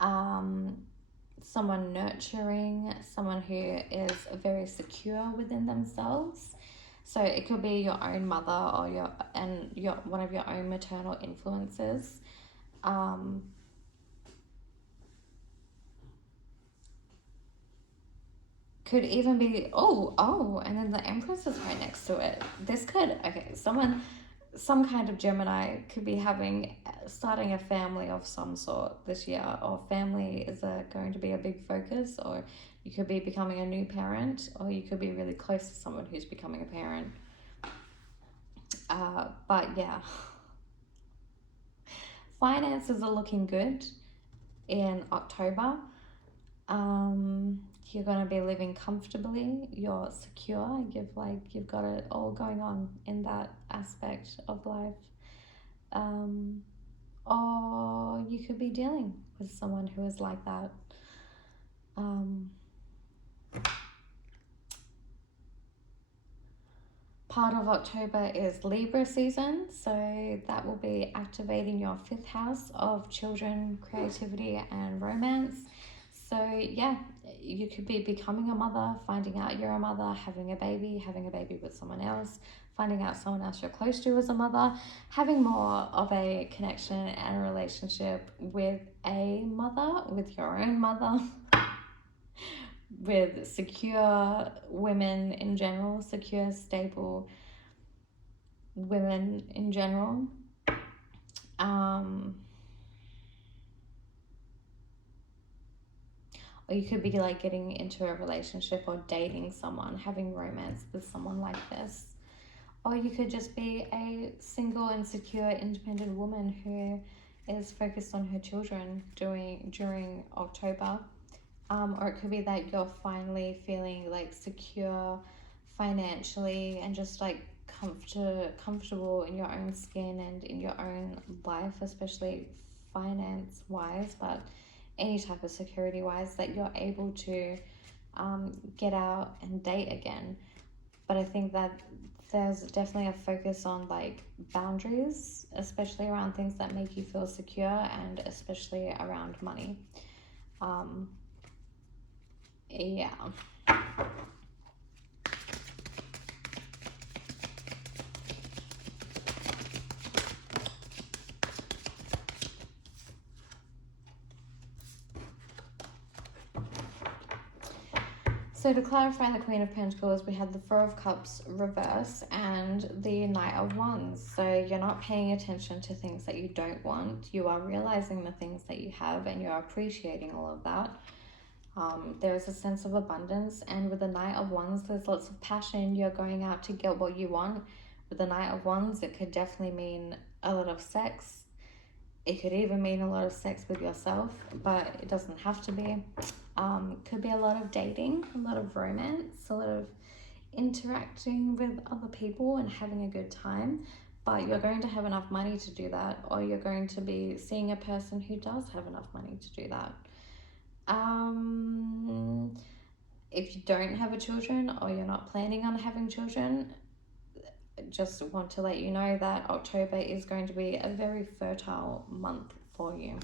Someone nurturing, someone who is very secure within themselves. So it could be your own mother or your one of your own maternal influences. Could even be and then the Empress is right next to it. This could, okay, some kind of Gemini could be starting a family of some sort this year, or family is going to be a big focus, or you could be becoming a new parent, or you could be really close to someone who's becoming a parent. But yeah, finances are looking good in October. You're going to be living comfortably, you're secure, you've got it all going on in that aspect of life. Or you could be dealing with someone who is like that. Part of October is Libra season, so that will be activating your 5th house of children, creativity and romance. So yeah, you could be becoming a mother, finding out you're a mother, having a baby with someone else, finding out someone else you're close to as a mother, having more of a connection and a relationship with a mother, with your own mother, with secure women in general, secure, stable women in general. Or you could be like getting into a relationship or dating someone, having romance with someone like this. Or you could just be a single and secure independent woman who is focused on her children during October. Or it could be that you're finally feeling like secure financially and just like comfortable in your own skin and in your own life, especially finance wise, but any type of security wise, that you're able to get out and date again. But I think that there's definitely a focus on like boundaries, especially around things that make you feel secure and especially around money. Yeah. So to clarify the Queen of Pentacles, we had the Four of Cups reverse and the Knight of Wands. So you're not paying attention to things that you don't want. You are realizing the things that you have and you're appreciating all of that. There's a sense of abundance, and with the Knight of Wands, there's lots of passion. You're going out to get what you want. With the Knight of Wands, it could definitely mean a lot of sex. It could even mean a lot of sex with yourself, but it doesn't have to be. Could be a lot of dating, a lot of romance, a lot of interacting with other people and having a good time. But you're going to have enough money to do that, or you're going to be seeing a person who does have enough money to do that. If you don't have a children or you're not planning on having children, just want to let you know that October is going to be a very fertile month for you.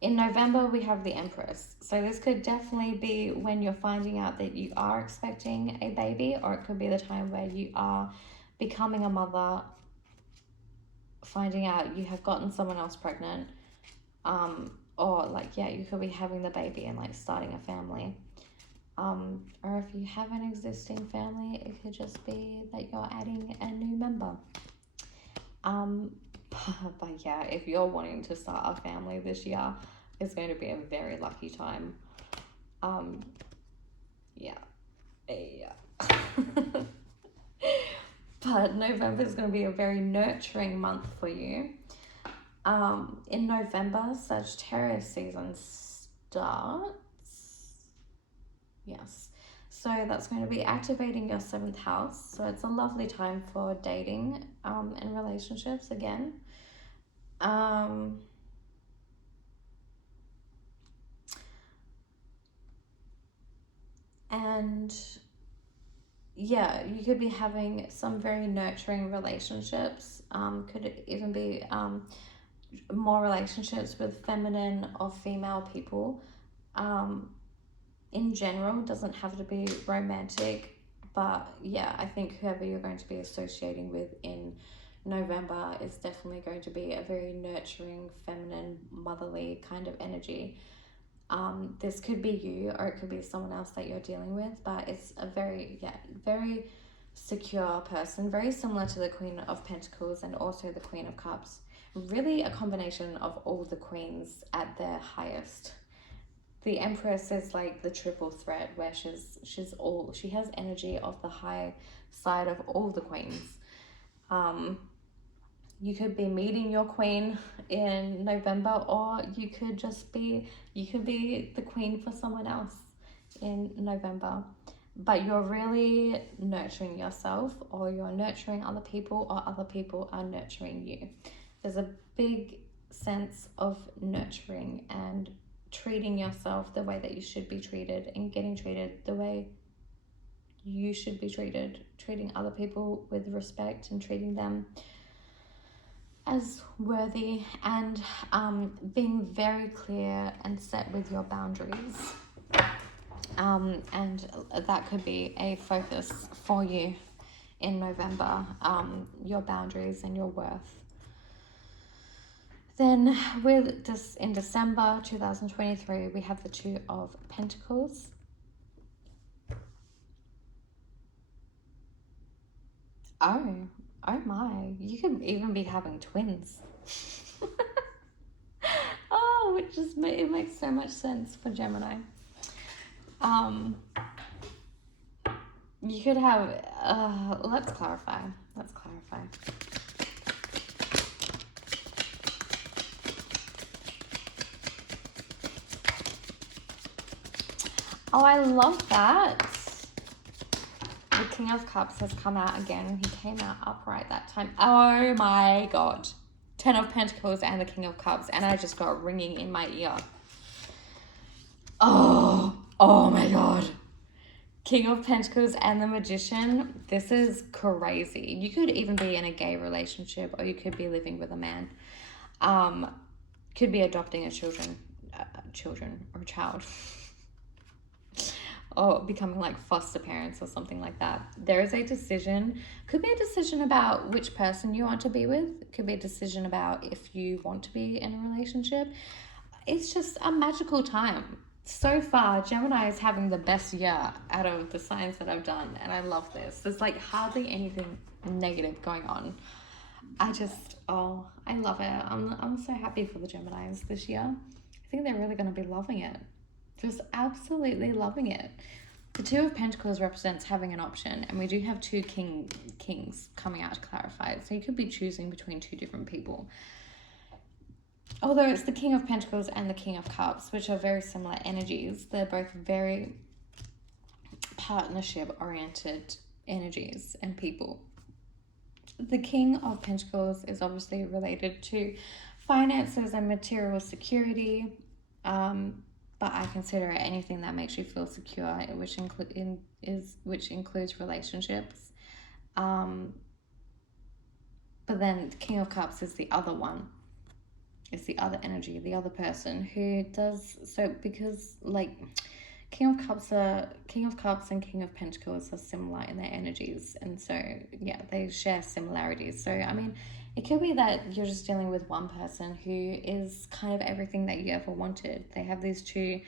In November, we have the Empress. So this could definitely be when you're finding out that you are expecting a baby, or it could be the time where you are becoming a mother, finding out you have gotten someone else pregnant, or like, yeah, you could be having the baby and like starting a family. Or if you have an existing family, it could just be that you're adding a new member. But yeah, if you're wanting to start a family this year, it's going to be a very lucky time. Yeah. But November is going to be a very nurturing month for you. In November, Sagittarius season starts. Yes. So that's going to be activating your 7th house. So it's a lovely time for dating and relationships again. And yeah, you could be having some very nurturing relationships. Could even be more relationships with feminine or female people. In general, doesn't have to be romantic, but yeah, I think whoever you're going to be associating with in November is definitely going to be a very nurturing, feminine, motherly kind of energy. This could be you, or it could be someone else that you're dealing with, but it's a very secure person, very similar to the Queen of Pentacles and also the Queen of Cups. Really a combination of all the queens at their highest. The Empress is like the triple threat, where she has energy of the high side of all the queens. You could be meeting your queen in November, or you could be the queen for someone else in November. But you're really nurturing yourself, or you're nurturing other people, or other people are nurturing you. There's a big sense of nurturing and treating yourself the way that you should be treated, and getting treated the way you should be treated, treating other people with respect and treating them as worthy, and being very clear and set with your boundaries. And that could be a focus for you in November, your boundaries and your worth. Then in December 2023, we have the Two of Pentacles. Oh my, you could even be having twins. Oh, it makes so much sense for Gemini. You could have, let's clarify. Oh, I love that. The King of Cups has come out again. He came out upright that time. Oh my God. 10 of Pentacles and the King of Cups. And I just got ringing in my ear. Oh my God. King of Pentacles and the Magician. This is crazy. You could even be in a gay relationship, or you could be living with a man. Could be adopting a child. Or becoming like foster parents or something like that. There is a decision. Could be a decision about which person you want to be with. Could be a decision about if you want to be in a relationship. It's just a magical time. So far, Gemini is having the best year out of the signs that I've done, and I love this. There's like hardly anything negative going on. I love it. I'm so happy for the Geminis this year. I think they're really going to be loving it. Just absolutely loving it. The Two of Pentacles represents having an option, and we do have two kings coming out to clarify it. So you could be choosing between two different people. Although it's the King of Pentacles and the King of Cups, which are very similar energies. They're both very partnership-oriented energies and people. The King of Pentacles is obviously related to finances and material security, but I consider it anything that makes you feel secure, which includes relationships. But then the King of Cups is the other one. It's the other energy, the other person who does so, because like King of Cups and King of Pentacles are similar in their energies, and so yeah, they share similarities. So I mean, it could be that you're just dealing with one person who is kind of everything that you ever wanted. They have these two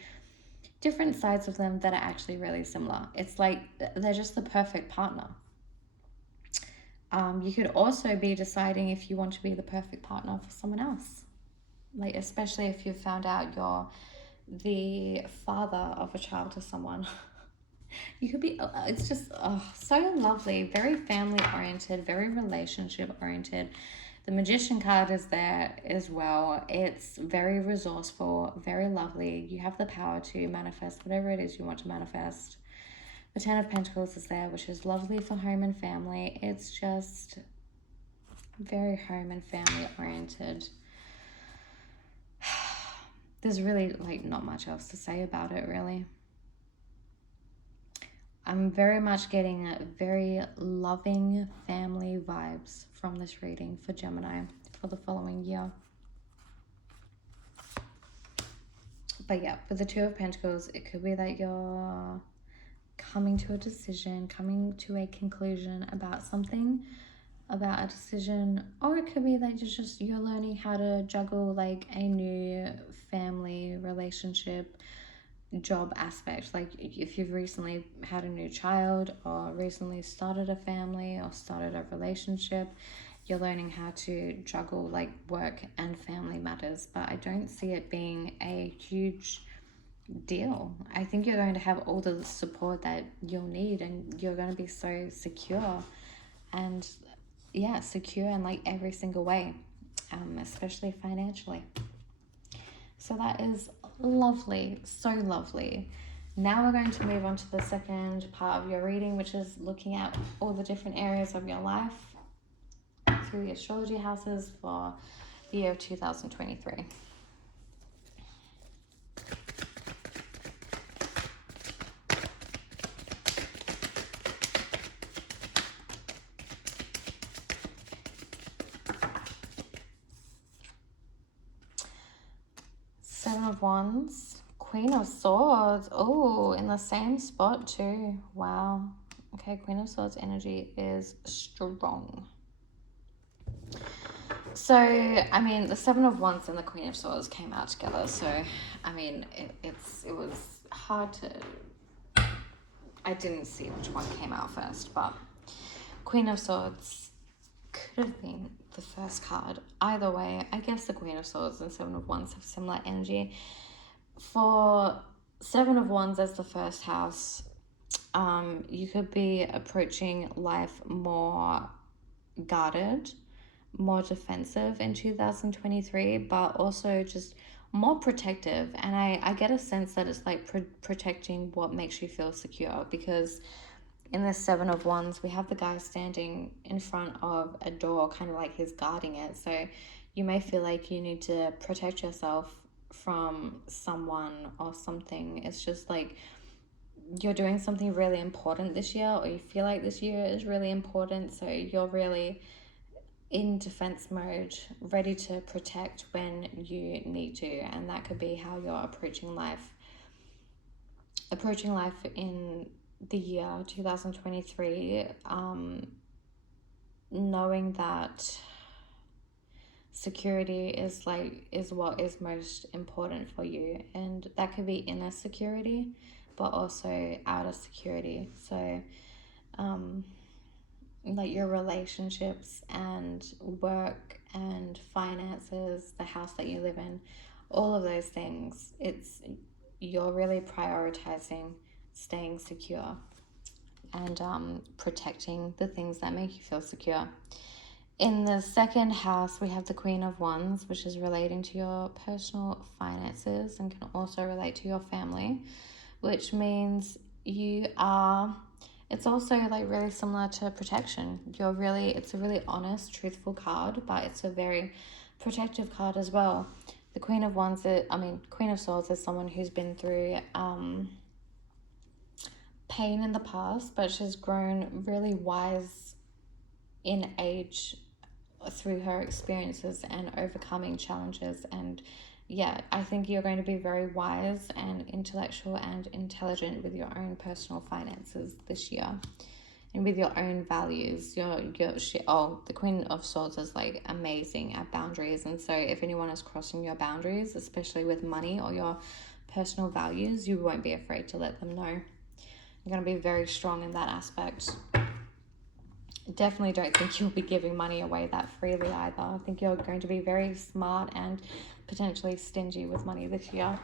different sides of them that are actually really similar. It's like they're just the perfect partner. You could also be deciding if you want to be the perfect partner for someone else. Like, especially if you found out you're the father of a child to someone. You could be, it's just so lovely, very family oriented, very relationship oriented. The Magician card is there as well. It's very resourceful, very lovely. You have the power to manifest whatever it is you want to manifest. The Ten of Pentacles is there, which is lovely for home and family. It's just very home and family oriented. There's really like not much else to say about it, really. I'm very much getting very loving family vibes from this reading for Gemini for the following year. But yeah, with the Two of Pentacles, it could be that you're coming to a decision, coming to a conclusion about something, about a decision, or it could be that you're learning how to juggle like a new family relationship job aspect. Like if you've recently had a new child, or recently started a family, or started a relationship, you're learning how to juggle like work and family matters. But I don't see it being a huge deal. I think you're going to have all the support that you'll need, and you're going to be so secure, and yeah, secure in like every single way, especially financially. So that is lovely, so lovely. Now we're going to move on to the second part of your reading, which is looking at all the different areas of your life through the astrology houses for the year of 2023. of Wands, Queen of Swords. Oh, in the same spot too. Wow. Okay, Queen of Swords energy is strong. So, I mean, the Seven of Wands and the Queen of Swords came out together. So, I mean, it was hard to... I didn't see which one came out first, but Queen of Swords could have been the first card. Either way, I guess the Queen of Swords and Seven of Wands have similar energy. For Seven of Wands as the first house, you could be approaching life more guarded, more defensive in 2023, but also just more protective. And I get a sense that it's like protecting what makes you feel secure, because in the Seven of Wands, we have the guy standing in front of a door, kind of like he's guarding it. So you may feel like you need to protect yourself from someone or something. It's just like you're doing something really important this year, or you feel like this year is really important. So you're really in defense mode, ready to protect when you need to. And that could be how you're approaching life in the year 2023, knowing that security is what is most important for you. And that could be inner security, but also outer security. So like your relationships and work and finances, the house that you live in, all of those things, you're really prioritizing staying secure and protecting the things that make you feel secure. In the second house, we have the Queen of Wands, which is relating to your personal finances and can also relate to your family, which means it's also like really similar to protection. It's a really honest, truthful card, but it's a very protective card as well. The Queen of Wands, Queen of Swords is someone who's been through pain in the past, but she's grown really wise in age through her experiences and overcoming challenges. And yeah, I think you're going to be very wise and intellectual and intelligent with your own personal finances this year and with your own values. The Queen of Swords is like amazing at boundaries. And so if anyone is crossing your boundaries, especially with money or your personal values, you won't be afraid to let them know. You're going to be very strong in that aspect. Definitely don't think you'll be giving money away that freely either. I think you're going to be very smart and potentially stingy with money this year.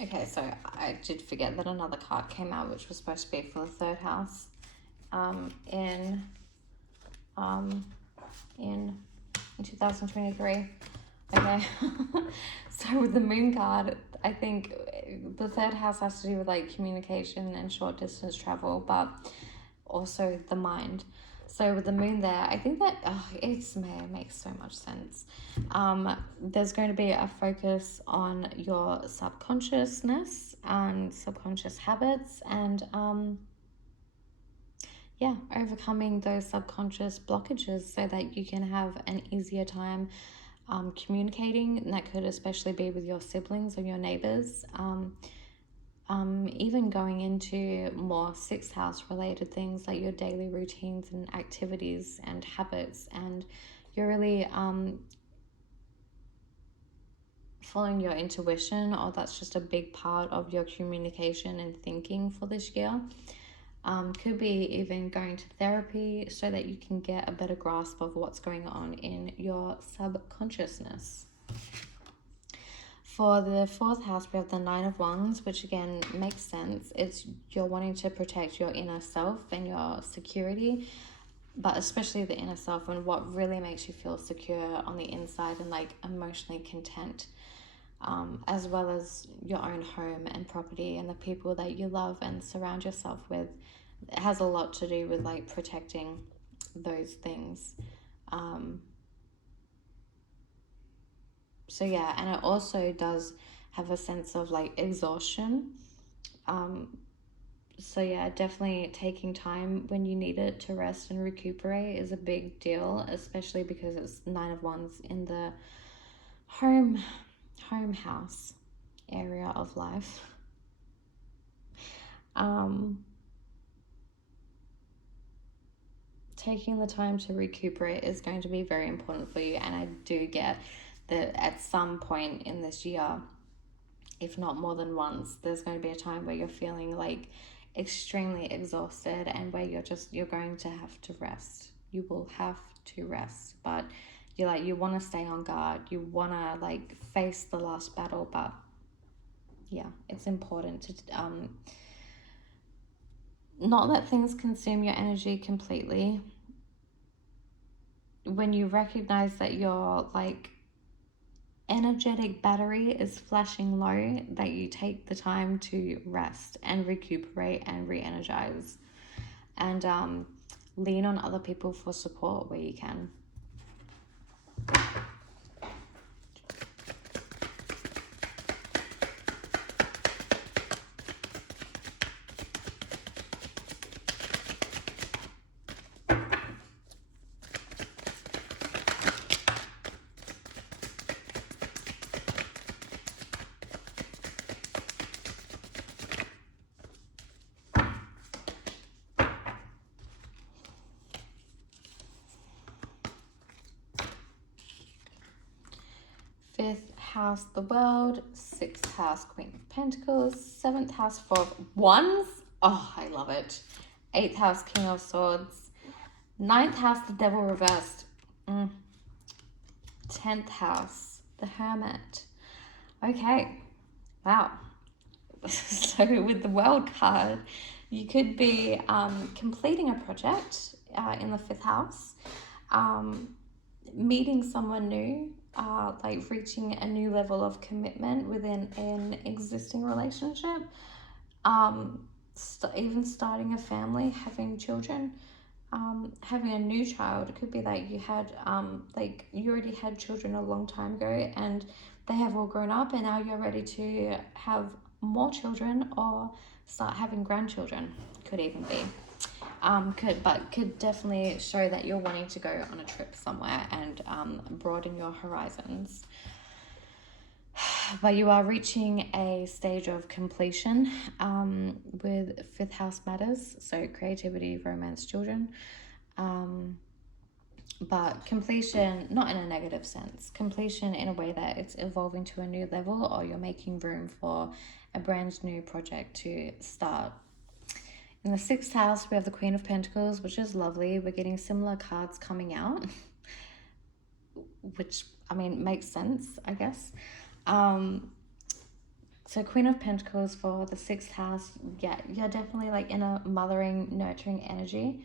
Okay, so I did forget that another card came out, which was supposed to be for the third house, in 2023. Okay, so with the Moon card, I think the third house has to do with like communication and short distance travel, but also the mind. So with the Moon there, I think that it makes so much sense. There's going to be a focus on your subconsciousness and subconscious habits, and overcoming those subconscious blockages so that you can have an easier time communicating. And that could especially be with your siblings or your neighbors. Even going into more sixth house related things like your daily routines and activities and habits, and you're really following your intuition, or that's just a big part of your communication and thinking for this year. Could be even going to therapy so that you can get a better grasp of what's going on in your subconsciousness. For the fourth house, we have the Nine of Wands, which again makes sense. You're wanting to protect your inner self and your security, but especially the inner self and what really makes you feel secure on the inside and like emotionally content. as well as your own home and property and the people that you love and surround yourself with. It has a lot to do with like protecting those things. So yeah, and it also does have a sense of like exhaustion. So yeah, definitely taking time when you need it to rest and recuperate is a big deal, especially because it's 9 of Wands in the home house area of life. Taking the time to recuperate is going to be very important for you, and I do get that at some point in this year, if not more than once, there's going to be a time where you're feeling like extremely exhausted and where you're going to have to rest. You will have to rest, but you want to stay on guard. You want to like face the last battle, but yeah, it's important to not let things consume your energy completely. When you recognize that your like energetic battery is flashing low, that you take the time to rest and recuperate and re-energize, and lean on other people for support where you can. Fifth house, the world. Sixth house, Queen of Pentacles. Seventh house, Four of Wands. Oh, I love it. Eighth house, King of Swords. Ninth house, the Devil reversed. 10th house, the Hermit. Okay, wow. So with the World card, you could be completing a project in the 5th house, meeting someone new, like reaching a new level of commitment within an existing relationship, even starting a family, having children, having a new child. It could be that you had like you already had children a long time ago and they have all grown up and now you're ready to have more children or start having grandchildren. Could even be could definitely show that you're wanting to go on a trip somewhere and broaden your horizons. But you are reaching a stage of completion with 5th house matters, so creativity, romance, children. But completion, not in a negative sense, completion in a way that it's evolving to a new level or you're making room for a brand new project to start. In the 6th house, we have the Queen of Pentacles, which is lovely. We're getting similar cards coming out, which, I mean, makes sense, I guess. So Queen of Pentacles for the 6th house, yeah, you're definitely like in a mothering, nurturing energy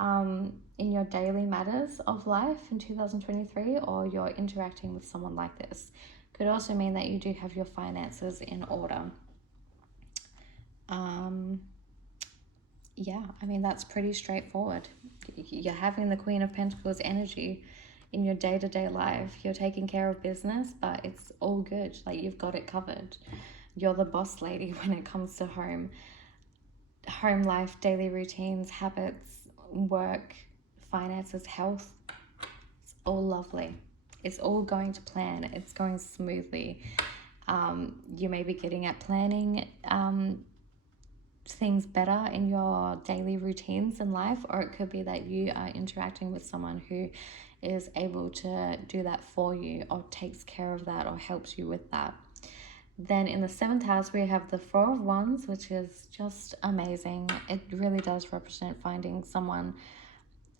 in your daily matters of life in 2023, or you're interacting with someone like this. Could also mean that you do have your finances in order. Yeah, I mean, that's pretty straightforward. You're having the Queen of Pentacles energy in your day-to-day life. You're taking care of business, but it's all good. Like, you've got it covered. You're the boss lady when it comes to home life, daily routines, habits, work, finances, health. It's all lovely. It's all going to plan. It's going smoothly. You may be getting at planning things better in your daily routines in life, or it could be that you are interacting with someone who is able to do that for you or takes care of that or helps you with that. Then in the 7th house, we have the Four of Wands, which is just amazing. It really does represent finding someone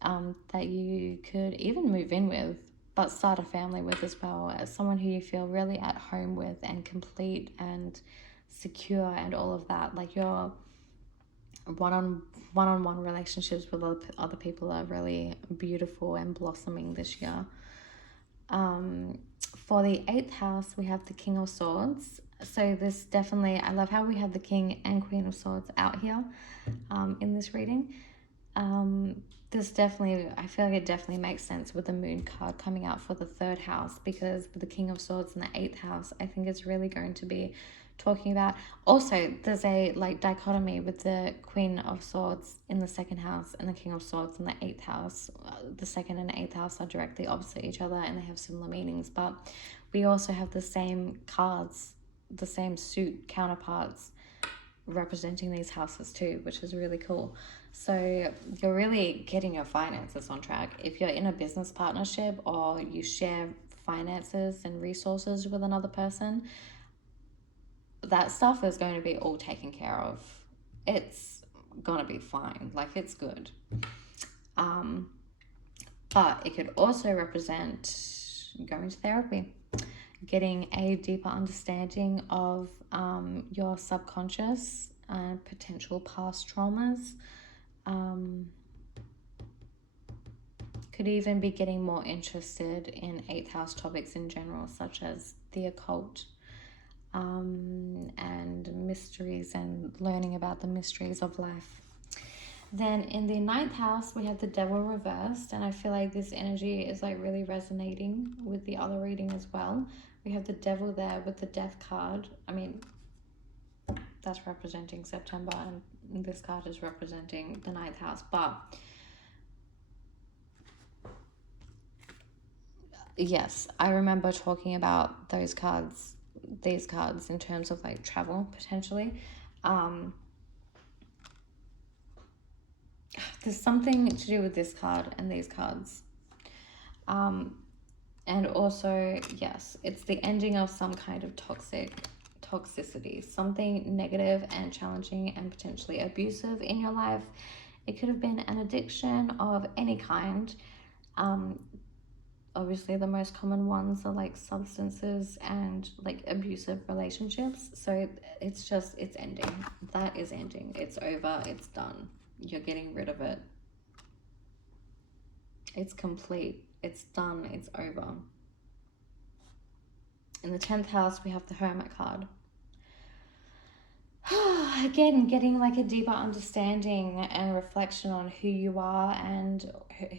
that you could even move in with, but start a family with as well, as someone who you feel really at home with and complete and secure and all of that. Like your one-on-one relationships with other people are really beautiful and blossoming this year. For the 8th house, we have the King of Swords. So this definitely, I love how we have the King and Queen of Swords out here in this reading. This definitely, I feel like it definitely makes sense with the Moon card coming out for the 3rd house, because with the King of Swords in the 8th house, I think it's really going to be talking about. Also, there's a like dichotomy with the Queen of Swords in the 2nd house and the King of Swords in the 8th house. The 2nd and 8th house are directly opposite each other and they have similar meanings, but we also have the same cards, the same suit counterparts representing these houses too, which is really cool. So you're really getting your finances on track. If you're in a business partnership or you share finances and resources with another person, that stuff is going to be all taken care of. It's gonna be fine. Like, it's good. But it could also represent going to therapy, getting a deeper understanding of your subconscious and potential past traumas. Could even be getting more interested in 8th house topics in general, such as the occult, and mysteries, and learning about the mysteries of life. Then in the 9th house, we have the Devil reversed, and I feel like this energy is like really resonating with the other reading as well. We have the Devil there with the Death card. I mean, that's representing September, and this card is representing the 9th house, but yes, I remember talking about these cards in terms of like travel potentially. There's something to do with this card and these cards. And also, yes, it's the ending of some kind of toxicity, something negative and challenging and potentially abusive in your life. It could have been an addiction of any kind. Obviously the most common ones are like substances and like abusive relationships. So it's ending. That is ending. It's over. It's done. You're getting rid of it. It's complete. It's done. It's over. In the 10th house, we have the Hermit card. Again, getting like a deeper understanding and reflection on who you are, and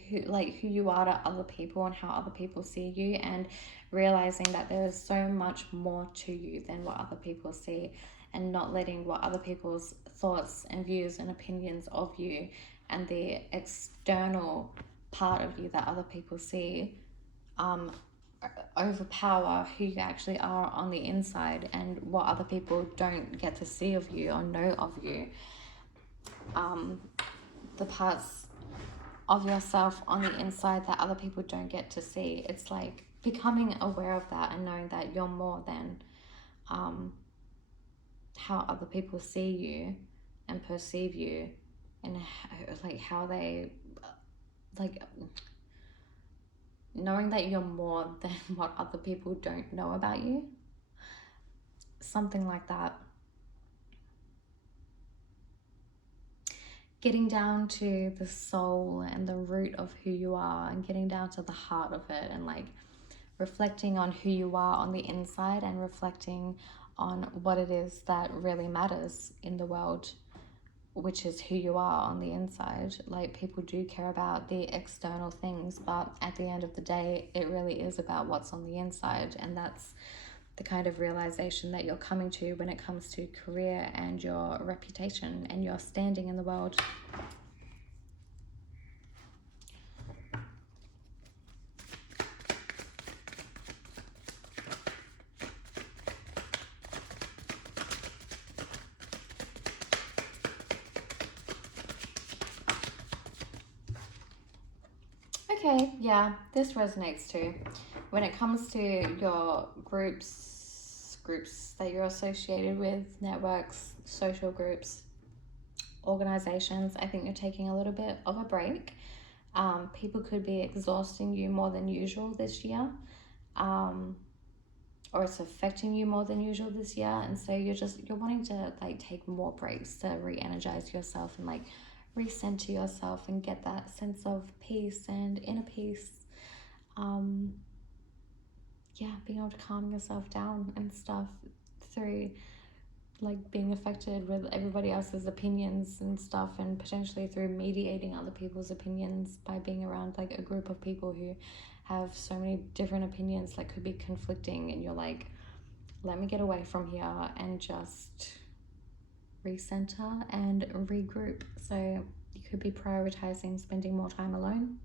who you are to other people and how other people see you, and realizing that there is so much more to you than what other people see, and not letting what other people's thoughts and views and opinions of you and the external part of you that other people see overpower who you actually are on the inside, and what other people don't get to see of you or know of you. The parts of yourself on the inside that other people don't get to see. It's like becoming aware of that and knowing that you're more than how other people see you and perceive you, and how they like knowing that you're more than what other people don't know about you. Something like that. Getting down to the soul and the root of who you are, and getting down to the heart of it, and like reflecting on who you are on the inside, and reflecting on what it is that really matters in the world, which is who you are on the inside. Like, people do care about the external things, but at the end of the day, it really is about what's on the inside. And that's the kind of realization that you're coming to when it comes to career and your reputation and your standing in the world. Okay, yeah, this resonates too. When it comes to your groups that you're associated with, networks, social groups, organizations, I think you're taking a little bit of a break. People could be exhausting you more than usual this year, or it's affecting you more than usual this year, and so you're wanting to like take more breaks to re-energize yourself and like recenter yourself and get that sense of peace and inner peace. being able to calm yourself down and stuff through like being affected with everybody else's opinions and stuff, and potentially through mediating other people's opinions by being around like a group of people who have so many different opinions that could be conflicting, and you're like, let me get away from here and just recenter and regroup. So you could be prioritizing spending more time alone,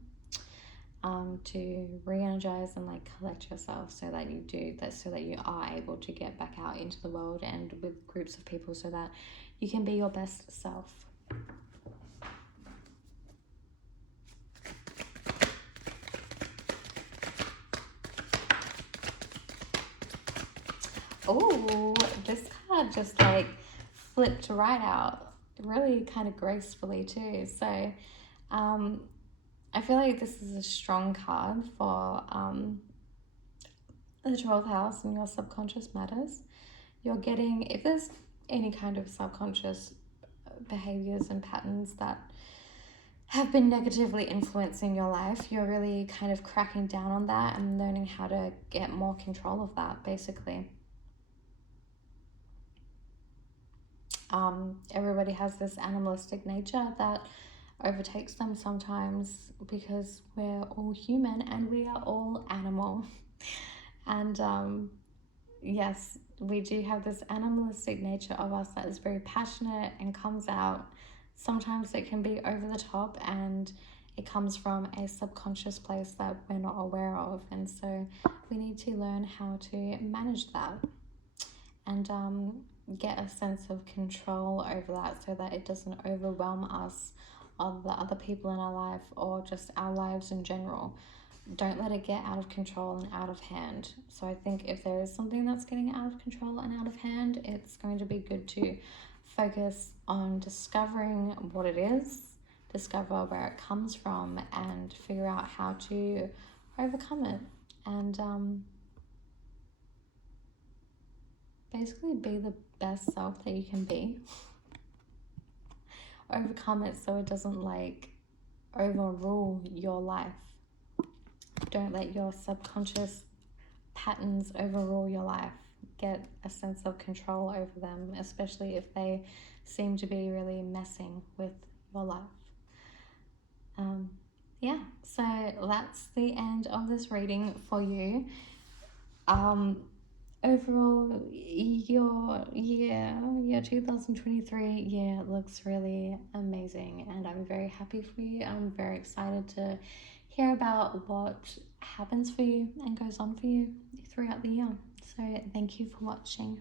to re-energize and like collect yourself, so that you do that, so that you are able to get back out into the world and with groups of people, so that you can be your best self. Oh, this card just like flipped right out really kind of gracefully too. So I feel like this is a strong card for the 12th house and your subconscious matters. You're getting, if there's any kind of subconscious behaviors and patterns that have been negatively influencing your life, you're really kind of cracking down on that and learning how to get more control of that, basically. Everybody has this animalistic nature that overtakes them sometimes, because we're all human and we are all animal. And yes, we do have this animalistic nature of us that is very passionate and comes out. Sometimes it can be over the top, and it comes from a subconscious place that we're not aware of. And so we need to learn how to manage that and get a sense of control over that, so that it doesn't overwhelm us or the other people in our life, or just our lives in general. Don't let it get out of control and out of hand. So I think if there is something that's getting out of control and out of hand, it's going to be good to focus on discovering what it is, discover where it comes from, and figure out how to overcome it. And basically be the best self that you can be. Overcome it so it doesn't like overrule your life. Don't let your subconscious patterns overrule your life. Get a sense of control over them, especially if they seem to be really messing with your life. So that's the end of this reading for you. Overall, your year 2023 year looks really amazing, and I'm very happy for you. I'm very excited to hear about what happens for you and goes on for you throughout the year. So thank you for watching.